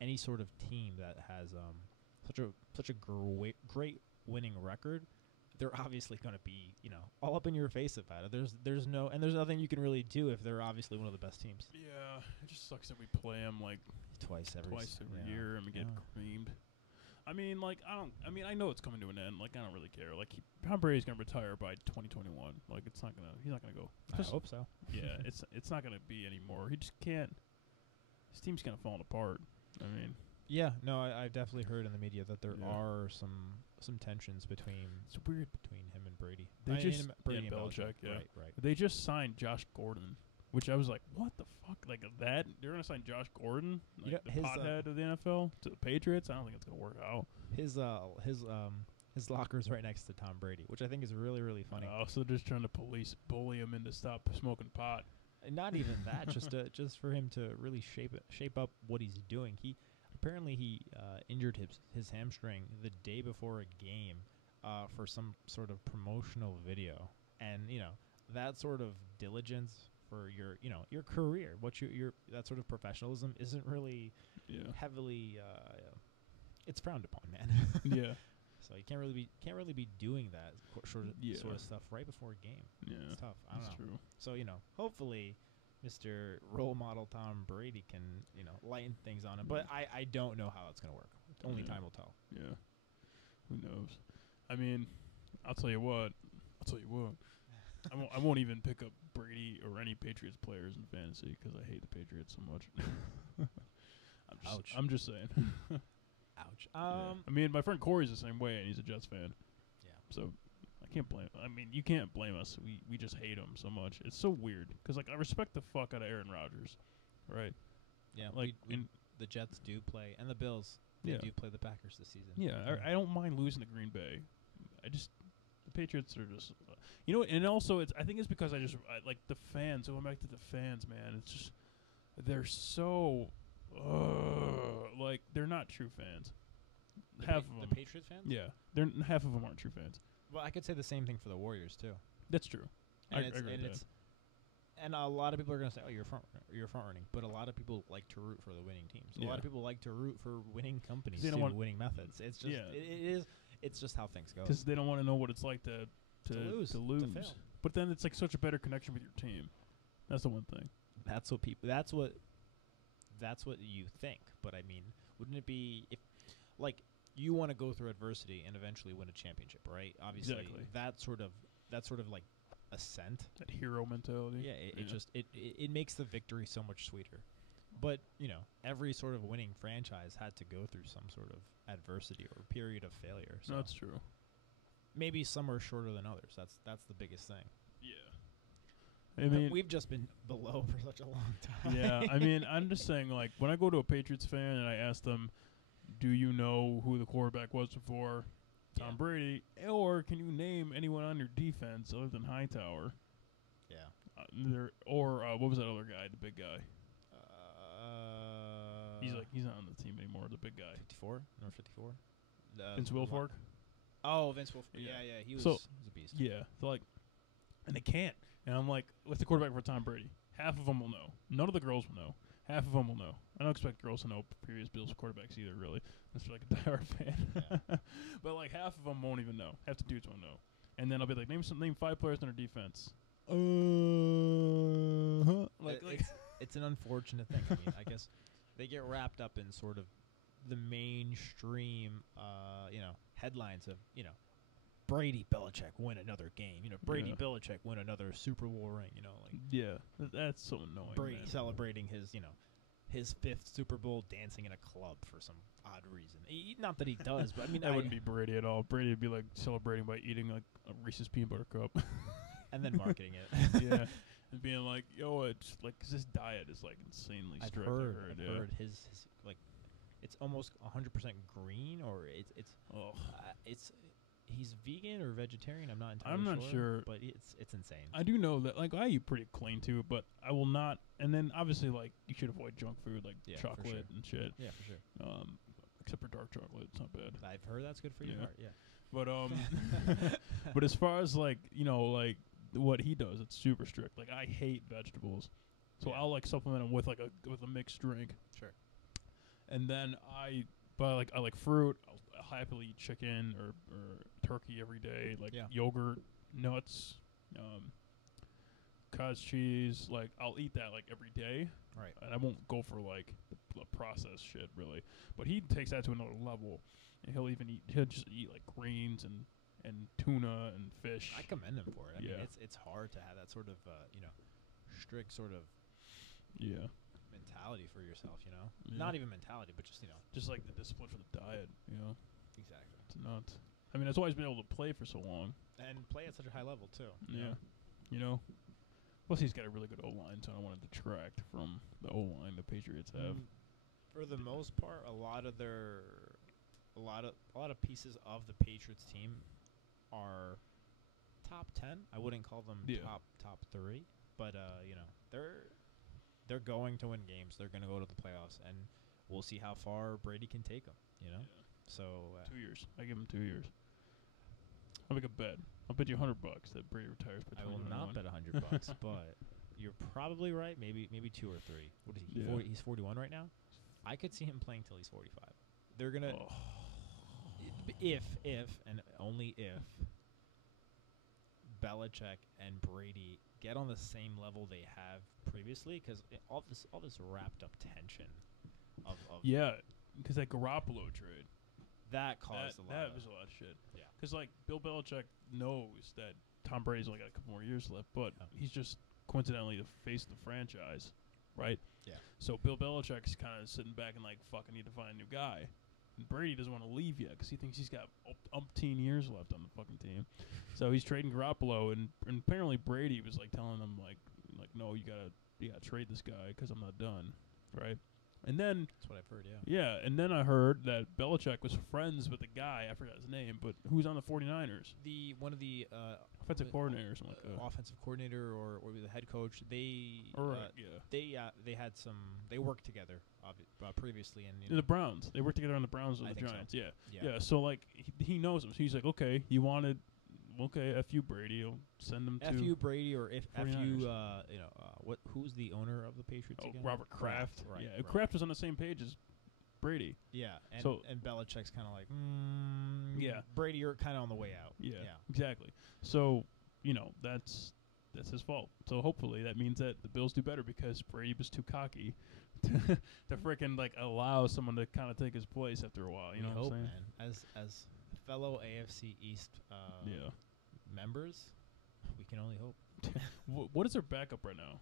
any sort of team that has such a great winning record, they're obviously going to be all up in your face about it. There's nothing you can really do if they're obviously one of the best teams. Yeah, it just sucks that we play them like twice every year and we get creamed. I mean, I know it's coming to an end. Like, I don't really care. Like, Tom Brady's gonna retire by 2021. Like, he's not gonna go. I hope so. Yeah, it's not gonna be anymore. He just can't. His team's kind of falling apart. I mean. Yeah, no, I've definitely heard in the media that there are some tensions between him and Brady. Brady and Belichick. Yeah, right. They just signed Josh Gordon, which I was like, what the fuck? Like that? They're gonna sign Josh Gordon, the pothead of the NFL, to the Patriots? I don't think it's gonna work out. His locker's right next to Tom Brady, which I think is really, really funny. Oh, so they're just trying to bully him into stop smoking pot. Not even that, just for him to really shape up what he's doing. He injured his hamstring the day before a game for some sort of promotional video, and that sort of diligence for your career, that sort of professionalism isn't really heavily it's frowned upon, man. Yeah. So you can't really be doing that sort of stuff right before a game. Yeah, It's tough. I don't know. true. So hopefully, Mr. Role Model Tom Brady can lighten things on him. But I don't know how that's gonna work. Only time will tell. Yeah, who knows? I mean, I'll tell you what. I won't even pick up Brady or any Patriots players in fantasy because I hate the Patriots so much. Ouch. I'm just saying. Ouch. Yeah. I mean, my friend Corey's the same way, and he's a Jets fan. Yeah. So I can't blame. I mean, you can't blame us. We just hate him so much. It's so weird because I respect the fuck out of Aaron Rodgers, right? Yeah. Like the Jets do play, and the Bills. They do play the Packers this season. Yeah, I don't mind losing to Green Bay. The Patriots are just, and also I think it's because I like the fans. Going back to the fans, man, it's just they're so, like they're not true fans. Half of them. The Patriots fans? Yeah, half of them aren't true fans. Well, I could say the same thing for the Warriors too. That's true. And I agree with that. And a lot of people are going to say, "Oh, you're front running," but a lot of people like to root for the winning teams. A lot of people like to root for winning companies, winning methods. It's just it's just how things go. Because they don't want to know what it's like to lose, to fail. But then it's like such a better connection with your team. That's the one thing. That's what people. That's what you think. But I mean, wouldn't it be if like you want to go through adversity and eventually win a championship, right? Obviously, that sort of like ascent, that hero mentality. Yeah, it makes the victory so much sweeter. But every sort of winning franchise had to go through some sort of adversity or period of failure. So that's true. Maybe some are shorter than others. That's the biggest thing. Yeah. I mean, we've just been below for such a long time. Yeah, I mean, I'm just saying, like, when I go to a Patriots fan and I ask them, do you know who the quarterback was before Tom Brady? Or can you name anyone on your defense other than Hightower? Yeah. What was that other guy, the big guy? He's not on the team anymore, the big guy. 54? Number 54? Vince Wilfork? Oh, Vince Wilfork. Yeah, he was a beast. Yeah, so like, and they can't. And I'm like, what's the quarterback for Tom Brady? Half of them will know. None of the girls will know. Half of them will know. I don't expect girls to know previous Bills quarterbacks either, really. Unless you're like a diehard fan. Yeah. But like half of them won't even know. Half the dudes won't know. And then I'll be like, name 5 players on our defense. It's an unfortunate thing. I mean, I guess they get wrapped up in sort of the mainstream, headlines of, Brady Belichick win another game. Brady Belichick win another Super Bowl ring. That's so annoying. Brady celebrating his 5th Super Bowl, dancing in a club for some odd reason. Not that he does, but I mean, that wouldn't be Brady at all. Brady would be like celebrating by eating like a Reese's peanut butter cup, and then marketing it. Yeah. And being like, yo, it's like, 'cause this diet is like insanely strict. I've heard his like, it's almost 100% green, or it's he's vegan or vegetarian. I'm not entirely sure. I'm not sure, but it's insane. I do know that like I eat pretty clean too, but I will not. And then obviously like you should avoid junk food like chocolate and shit. Yeah, for sure. Except for dark chocolate, it's not bad. I've heard that's good for your heart. Yeah. But but as far as like like what he does, it's super strict. Like I hate vegetables, so I'll like supplement them with like a mixed drink. Sure. And then I like fruit. I'll happily eat chicken or turkey every day. Like yogurt, nuts, cottage cheese. Like I'll eat that like every day. Right. And I won't go for like the processed shit really. But he takes that to another level. And he'll just eat like grains and tuna and fish. I commend him for it. I mean, it's hard to have that sort of strict sort of mentality for yourself. Not even mentality, but just like the discipline for the diet. Exactly. It's nuts. I mean, that's why he's been able to play for so long and play at such a high level too. Yeah. Plus, he's got a really good O-line, so I don't want to detract from the O-line the Patriots have. For the most part, a lot of pieces of the Patriots team are top 10. I wouldn't call them top 3, but they're going to win games. They're going to go to the playoffs, and we'll see how far Brady can take them. So 2 years. I give him 2 years. I'll make a bet. I'll bet you $100 that Brady retires by 2021. I will not bet $100, but you're probably right. Maybe 2 or 3. What is he? He's 41 right now. I could see him playing till he's 45. They're gonna. if and only if Belichick and Brady get on the same level they have previously, because all this wrapped up tension of Yeah, because that Garoppolo trade. that caused a lot. That of, was a lot of shit. Yeah. Because, like, Bill Belichick knows that Tom Brady's only got a couple more years left, but he's just coincidentally the face of the franchise, right? Yeah. So Bill Belichick's kind of sitting back and, like, fucking need to find a new guy. And Brady doesn't want to leave yet because he thinks he's got umpteen years left on the fucking team. So he's trading Garoppolo, and apparently Brady was, like, telling him, like, no, you gotta trade this guy because I'm not done, right? And then that's what I've heard, yeah. yeah, and then I heard that Belichick was friends with a guy, I forgot his name, but who was on the 49ers. One of the offensive coordinator or something like that. Offensive coordinator or the head coach. They had some. They worked together previously, and the Browns. They worked together on the Browns with the Giants. So. Yeah. So like he knows him. So he's like, okay, you wanted. Okay, F you Brady. I'll send him to F you Brady, or if F 49ers. you who's the owner of the Patriots again? Robert Kraft. Right. Yeah, Right. Kraft was on the same page as Brady. Yeah, and Belichick's kind of like, yeah, Brady, you're kind of on the way out. Yeah, exactly. So that's his fault. So hopefully that means that the Bills do better because Brady was too cocky to freaking like allow someone to kind of take his place after a while. You know what I'm saying? Man. As fellow AFC East members, we can only hope. What is their backup right now?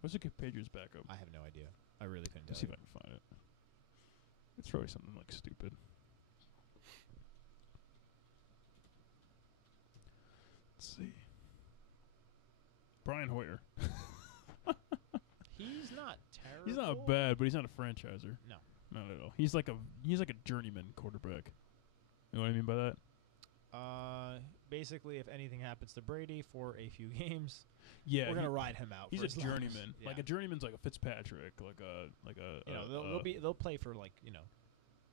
What's the Patriots backup? I have no idea. I really couldn't Let's tell see if I can find it. It's probably something like stupid. Let's see. Brian Hoyer. He's not terrible. He's not bad, but he's not a franchiser. No. Not at all. He's like a journeyman quarterback. You know what I mean by that? Basically, if anything happens to Brady for a few games, we're gonna ride him out. He's a journeyman. Yeah. Like a journeyman's like a Fitzpatrick, they'll play for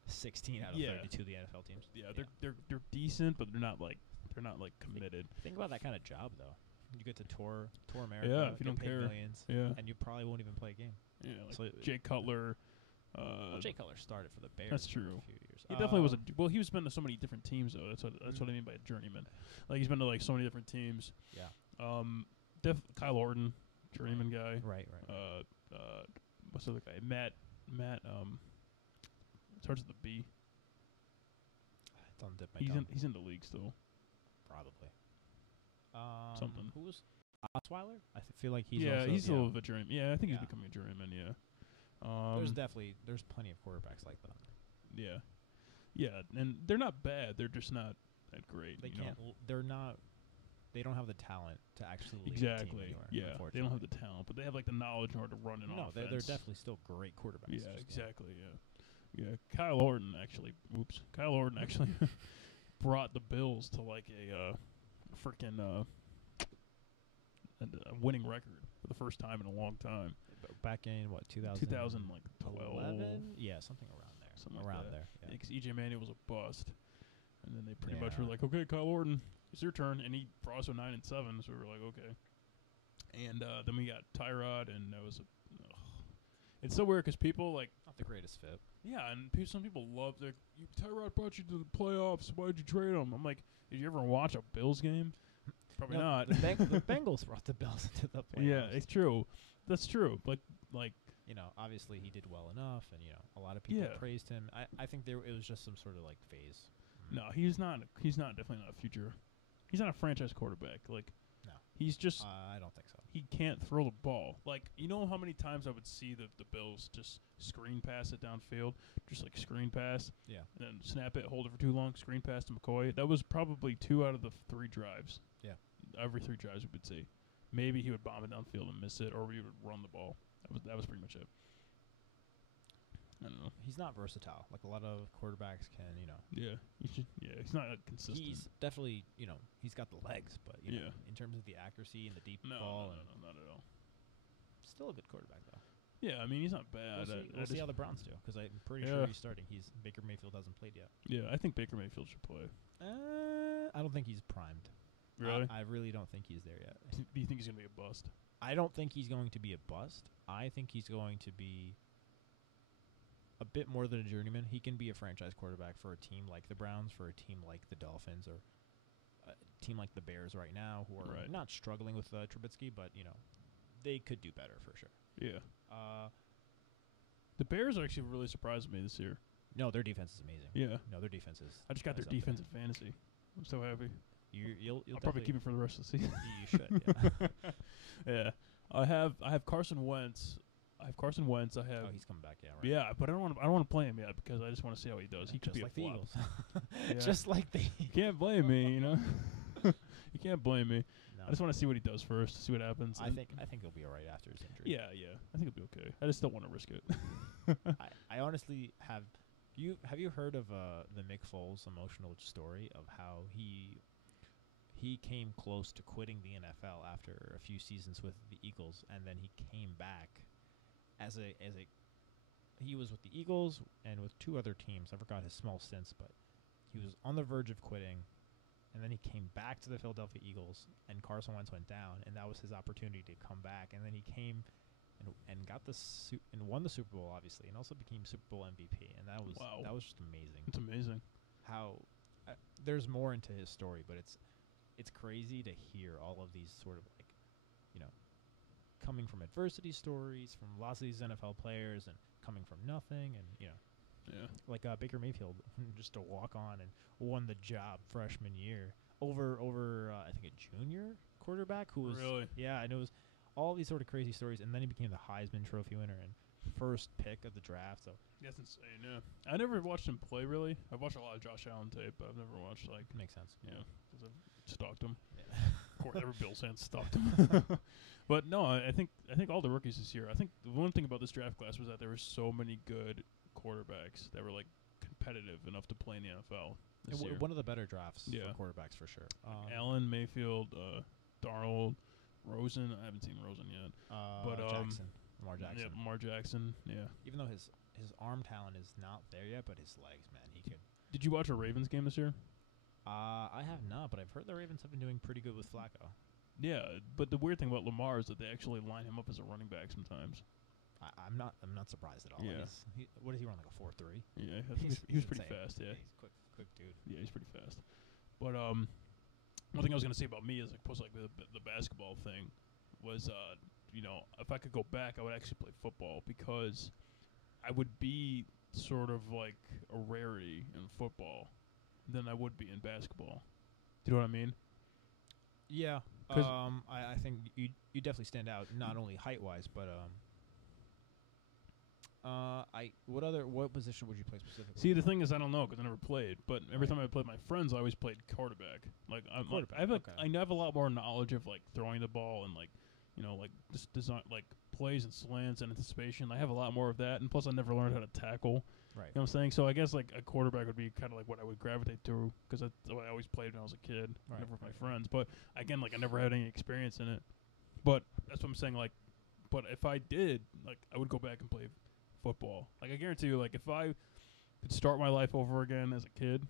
16 out of 32 the NFL teams. Yeah, they're decent, but they're not like committed. Think about that kind of job though. You get to tour America. Yeah, if you don't care, millions, and you probably won't even play a game. Yeah, like Jay Cutler. Jay Cutler started for the Bears. That's true. For a few years. He definitely was he's been to so many different teams though. That's what I mean by a journeyman. Like he's been to like so many different teams. Yeah. Kyle Orton, journeyman guy. Right. What's the other guy? Matt. Starts with the B. Don't dip my tongue. He's in the league still. Probably. Something. Who was Osweiler? I feel like he's he's a little bit of a journeyman. Yeah, I think he's becoming a journeyman. Yeah. There's plenty of quarterbacks like that. Yeah, and they're not bad. They're just not that great. They can't. They're not. They don't have the talent to actually lead exactly. a team anywhere, Yeah, they don't have the talent, but they have like the knowledge in order to run an offense. No, they're definitely still great quarterbacks. Yeah, exactly. Yeah. Kyle Orton actually brought the Bills to like a freaking a winning record for the first time in a long time. Back in what 2012? Yeah, something around there. Yeah, because EJ Manuel was a bust, and then they pretty much were like, okay, Kyle Orton, it's your turn, and he brought us to 9-7, so we were like, okay. And then we got Tyrod, and that was it's so weird because people like not the greatest fit. Yeah, and some people love Tyrod brought you to the playoffs. Why'd you trade him? I'm like, did you ever watch a Bills game? Probably not. The Bengals brought the Bills into the playoffs. Yeah, it's true. That's true. Like obviously he did well enough, and a lot of people praised him. I think it was just some sort of like phase. No, he's not. He's not. Definitely not a future. He's not a franchise quarterback. Like, no, he's just. I don't think so. He can't throw the ball. Like, how many times I would see the Bills just screen pass it downfield, just like screen pass. Yeah. And then snap it, hold it for too long, screen pass to McCoy. That was probably 2 out of the 3 drives. Yeah. Every 3 drives we would see. Maybe he would bomb it downfield and miss it, or we would run the ball. That was pretty much it. I don't know. He's not versatile. Like a lot of quarterbacks can, Yeah. He's not consistent. He's definitely, he's got the legs, but in terms of the accuracy and the deep ball, no, not at all. Still a good quarterback though. Yeah, I mean he's not bad. We'll see how the Browns do, because I'm pretty sure he's starting. Baker Mayfield hasn't played yet. Yeah, I think Baker Mayfield should play. I don't think he's primed. Really? I really don't think he's there yet. Do you think he's gonna be a bust? I don't think he's going to be a bust. I think he's going to be a bit more than a journeyman. He can be a franchise quarterback for a team like the Browns, for a team like the Dolphins, or a team like the Bears right now, who are not struggling with Trubisky, but they could do better for sure. Yeah. The Bears actually really surprised me this year. No, their defense is amazing. Yeah. No, their defense is. I just got their defense in fantasy. I'm so happy. You'll I'll probably keep it for the rest of the season. You should. Yeah. Yeah. I have Carson Wentz. I have. Oh, he's coming back. Yeah. Right. Yeah, but I don't want to play him yet because I just want to see how he does. He could just be like a flop. the Eagles. Just like the Eagles. You can't blame me, You can't blame me. No. I just want to see what he does first, see what happens. I think he'll be all right after his injury. Yeah. I think he'll be okay. I just don't want to risk it. I honestly have. Have you heard of the Mick Foles emotional story of how he came close to quitting the NFL after a few seasons with the Eagles, and then he came back as a he was with the Eagles and with two other teams. I forgot his small stints, but he was on the verge of quitting, and then he came back to the Philadelphia Eagles, and Carson Wentz went down, and that was his opportunity to come back, and then he came and got and won the Super Bowl, obviously, and also became Super Bowl MVP, and that was just amazing. It's amazing how there's more into his story, but it's crazy to hear all of these sort of coming from adversity stories from lots of these NFL players and coming from nothing, and like Baker Mayfield, just to walk on and won the job freshman year over I think a junior quarterback who was and it was all these sort of crazy stories, and then he became the Heisman Trophy winner and first pick of the draft. So that's insane. Yeah, I never watched him play really. I've watched a lot of Josh Allen tape, but I've never watched makes sense. Yeah, because I've stalked him. Yeah. Of course, every Bills fan stalked him. But no, I think all the rookies this year. I think the one thing about this draft class was that there were so many good quarterbacks that were competitive enough to play in the NFL. This year. One of the better drafts for quarterbacks for sure. Allen, Mayfield, Darnold. Rosen, I haven't seen Rosen yet. But Lamar Jackson. Yeah, Lamar Jackson, yeah. Even though his arm talent is not there yet, but his legs, man, he could. Did you watch a Ravens game this year? I have not, but I've heard the Ravens have been doing pretty good with Flacco. Yeah, but the weird thing about Lamar is that they actually line him up as a running back sometimes. I'm not surprised at all. Yeah. What does he run, like a 4.3? Yeah, he was pretty fast. Yeah, he's quick dude. Yeah, he's pretty fast. But one thing I was gonna say about me is the basketball thing was if I could go back, I would actually play football because I would be sort of like a rarity in football than I would be in basketball. Do you know what I mean? Yeah. I think you definitely stand out, not only height wise, but what position would you play specifically? See, the thing is, I don't know because I never played. But every time I played my friends, I always played quarterback. I have a lot more knowledge of throwing the ball and just design plays and slants and anticipation. I have a lot more of that, and plus I never learned how to tackle. Right. You know what I'm saying? So I guess a quarterback would be kind of what I would gravitate to because that's the way I always played when I was a kid, never with my friends. But again, I never had any experience in it. But that's what I'm saying. But if I did, I would go back and play football. I guarantee you, if I could start my life over again as a kid,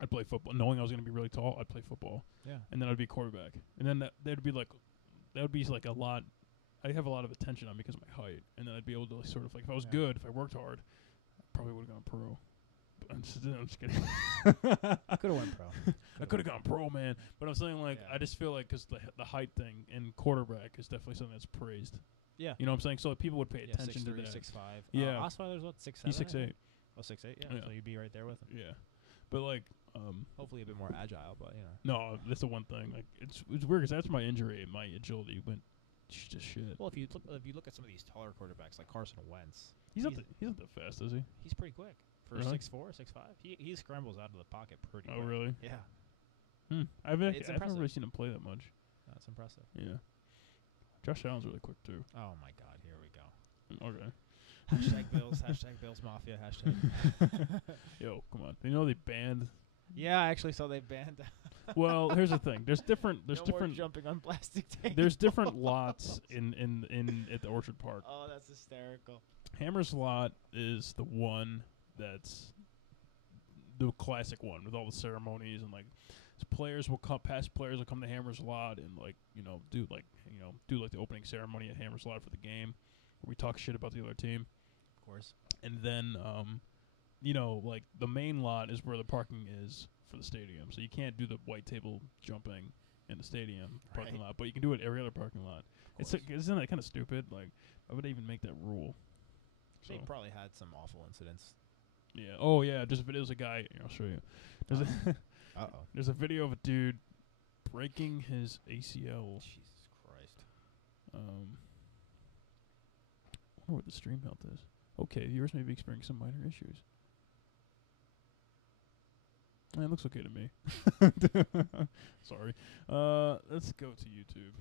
I'd play football. Knowing I was going to be really tall, I'd play football. Yeah. And then I'd be a quarterback. And then that would be a lot. I'd have a lot of attention on because of my height, and then I'd be able to sort of if I was good, if I worked hard, I probably would have gone pro. But I'm just kidding. I could have went pro. I could have gone pro, man. But I'm saying I just feel because the height thing in quarterback is definitely something that's praised. Yeah. You know what I'm saying? So people would pay attention to 6'3", that. 6'5". Yeah. Osweiler's what, 6'7"? He's 6'8". Oh, 6'8", yeah. So you'd be right there with him. Yeah. But hopefully a bit more agile, but No, that's the one thing. It's weird because after my injury, my agility went to shit. Well, if you look at some of these taller quarterbacks like Carson Wentz, he's not that fast, is he? He's pretty quick for 6'4", 6'5". He scrambles out of the pocket pretty. Oh, quick. really? Yeah. I've never really seen him play that much. That's impressive. Yeah. Josh Allen's really quick too. Oh my God! Here we go. Okay. Hashtag Bills. Hashtag Bills Mafia. Hashtag. Yo, come on. You know they banned. Yeah, I actually saw they banned. Well, here's the thing. There's different more jumping on plastic tape. There's different lots in at the Orchard Park. Oh, that's hysterical. Hammer's lot is the one that's the classic one with all the ceremonies and past players will come to Hammer's lot and do the opening ceremony at Hammer's lot for the game where we talk shit about the other team. Of course. and then like the main lot is where the parking is for the stadium. So you can't do the white table jumping in the stadium parking lot, but you can do it every other parking lot. Isn't that kind of stupid? Like, why would they even make that rule? They So probably had some awful incidents. yeah. Oh yeah. Just if it is a guy, I'll show you. There's there's a video of a dude breaking his ACL. Jesus Christ. I wonder what the stream health is. Okay, viewers may be experiencing some minor issues. It looks okay to me. Sorry. Let's go to YouTube.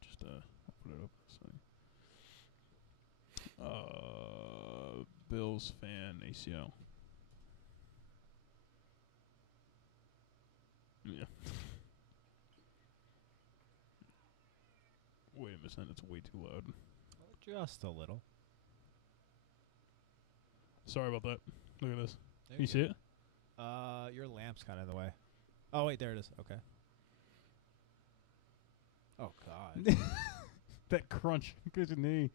Just put it up this thing. Bills fan ACL. Yeah. Wait a minute, it's way too loud. Just a little. Sorry about that. Look at this. There You see it? Your lamp's kind of in the way. Oh, wait, there it is. Okay. Oh, God. That crunch. Good knee.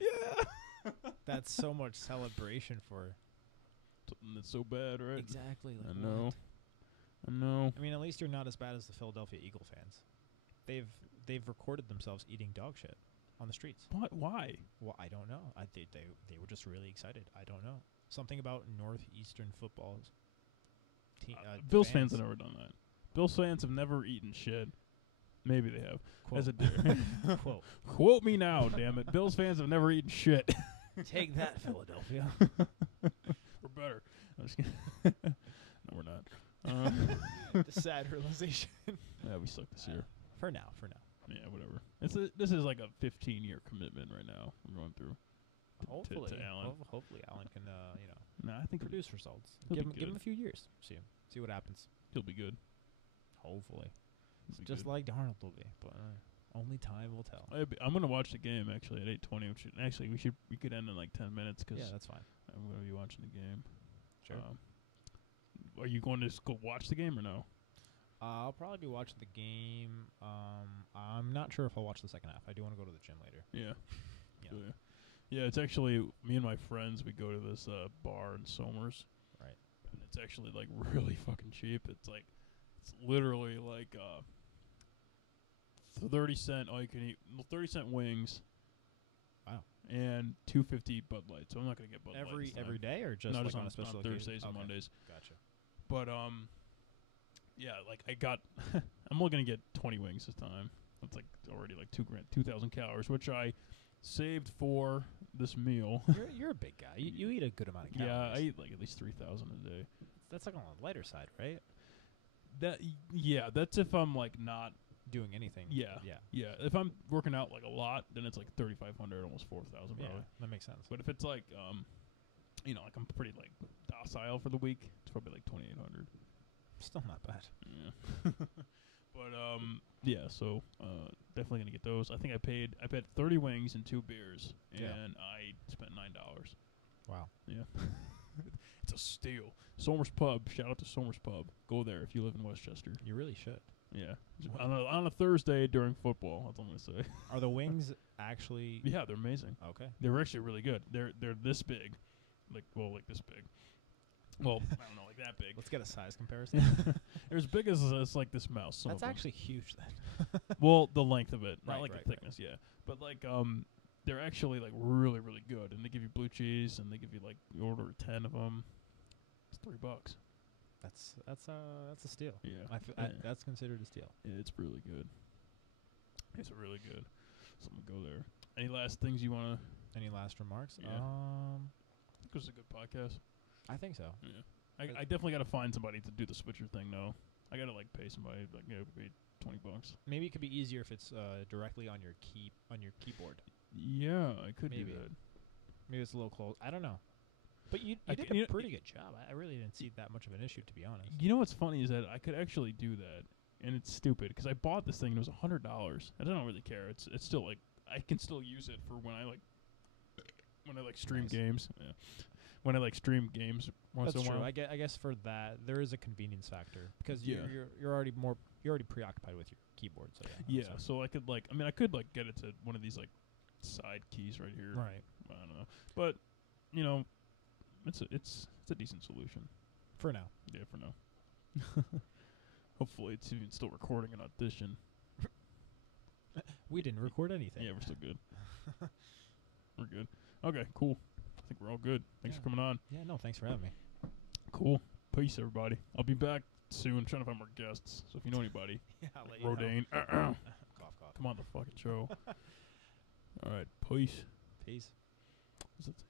Yeah. That's so much celebration for... Something that's so bad, right? Exactly. Like I know. what? I know. I mean, at least you're not as bad as the Philadelphia Eagle fans. They've recorded themselves eating dog shit on the streets. What? Why? Well, I don't know. They were just really excited. I don't know. Something about Northeastern football's Bills fans have never done that. Bills fans have never eaten shit. Maybe they have. Quote. As a quote. Quote me now, damn it. Bills fans have never eaten shit. Take that, Philadelphia. We're better. I'm just kidding. No, we're not. The sad realization. Yeah, we suck this year. For now. Yeah, whatever. This is like a 15-year commitment right now we're going through. Hopefully, to Allen. hopefully Allen can Nah, I think produce results. he'll Give be him good. a few years. See what happens. he'll be good. Hopefully, He'll be just good. like Darnold will be, but only time will tell. I'm gonna watch the game actually at 8:20. Actually, we could end in like 10 minutes because Yeah, that's fine. I'm gonna be watching the game. Sure. Are you going to go watch the game or no? I'll probably be watching the game. I'm not sure if I'll watch the second half. I do want to go to the gym later. Yeah. You know. Yeah, it's actually me and my friends. We go to this bar in Somers. Right. And it's actually like really fucking cheap. It's literally like 30-cent all you can eat, 30-cent wings. Wow. And $2.50 Bud Light. So I'm not gonna get Bud Light Every day or just no, like just on a special on occasion? Thursdays and Okay. Mondays. Gotcha. But yeah, like I got I'm only gonna get 20 wings this time. That's like already like 2,000 calories, which I saved for this meal. You're a big guy. You eat a good amount of calories. Yeah, I eat like at least 3,000 a day. That's like on the lighter side, right? That's if I'm like not Doing anything. Yeah. If I'm working out like a lot, then it's like 3,500, almost 4,000 probably. Yeah, that makes sense. But if it's like like I'm pretty like docile for the week, it's probably like 2,800. Still not bad. Yeah. But yeah, so definitely gonna get those. I think I paid 30 wings and 2 beers, and I spent $9. Wow. Yeah. It's a steal. Somers Pub. Shout out to Somers Pub. Go there if you live in Westchester. You really should. Yeah. On a Thursday during football. That's all I'm gonna say. Are the wings actually? Yeah, they're amazing. Okay. They're actually really good. They're this big, like this big. Well, I don't know, like that big. Let's get a size comparison. They're as big as like this mouse. That's actually huge then. Well, the length of it, not Right, like right, the thickness. Yeah, but like they're actually like really really good, and they give you blue cheese, and they give you like you order 10 of them. It's $3. That's a steal. Yeah. That's considered a steal. Yeah, it's really good. It's really good. So I'm gonna go there. Any last things you wanna? Any last remarks? Yeah. I think it was a good podcast. I think so. Yeah. I definitely gotta find somebody to do the switcher thing though. I gotta like pay somebody like pay $20. Maybe it could be easier if it's directly on your keyboard. Yeah, I could do Maybe. that. Maybe it's a little close. I don't know. But you did a pretty good job. I really didn't see that much of an issue, to be honest. You know what's funny is that I could actually do that, and it's stupid because I bought this thing and it was $100. I don't really care. It's still like I can still use it for when I stream Nice. games. Yeah. when I like stream games once That's in a true. while. I guess for that there is a convenience factor because Yeah. you're already preoccupied with your keyboard. So Yeah, so- so I could like, I mean, I could like get it to one of these like side keys right here. right I don't know, but you know, it's a decent solution. for now. Yeah, for now. Hopefully, it's even still recording an audition. We didn't record anything. Yeah, we're still good. We're good. Okay, cool. I think we're all good. Thanks Yeah. for coming on. Yeah, no, thanks for having me. Cool. Peace, everybody. I'll be back soon. Trying to find more guests. So if you know anybody, Yeah, I'll let you know. Rodane, Cough, cough. come on the fucking show. All right, peace. Peace. What's that say?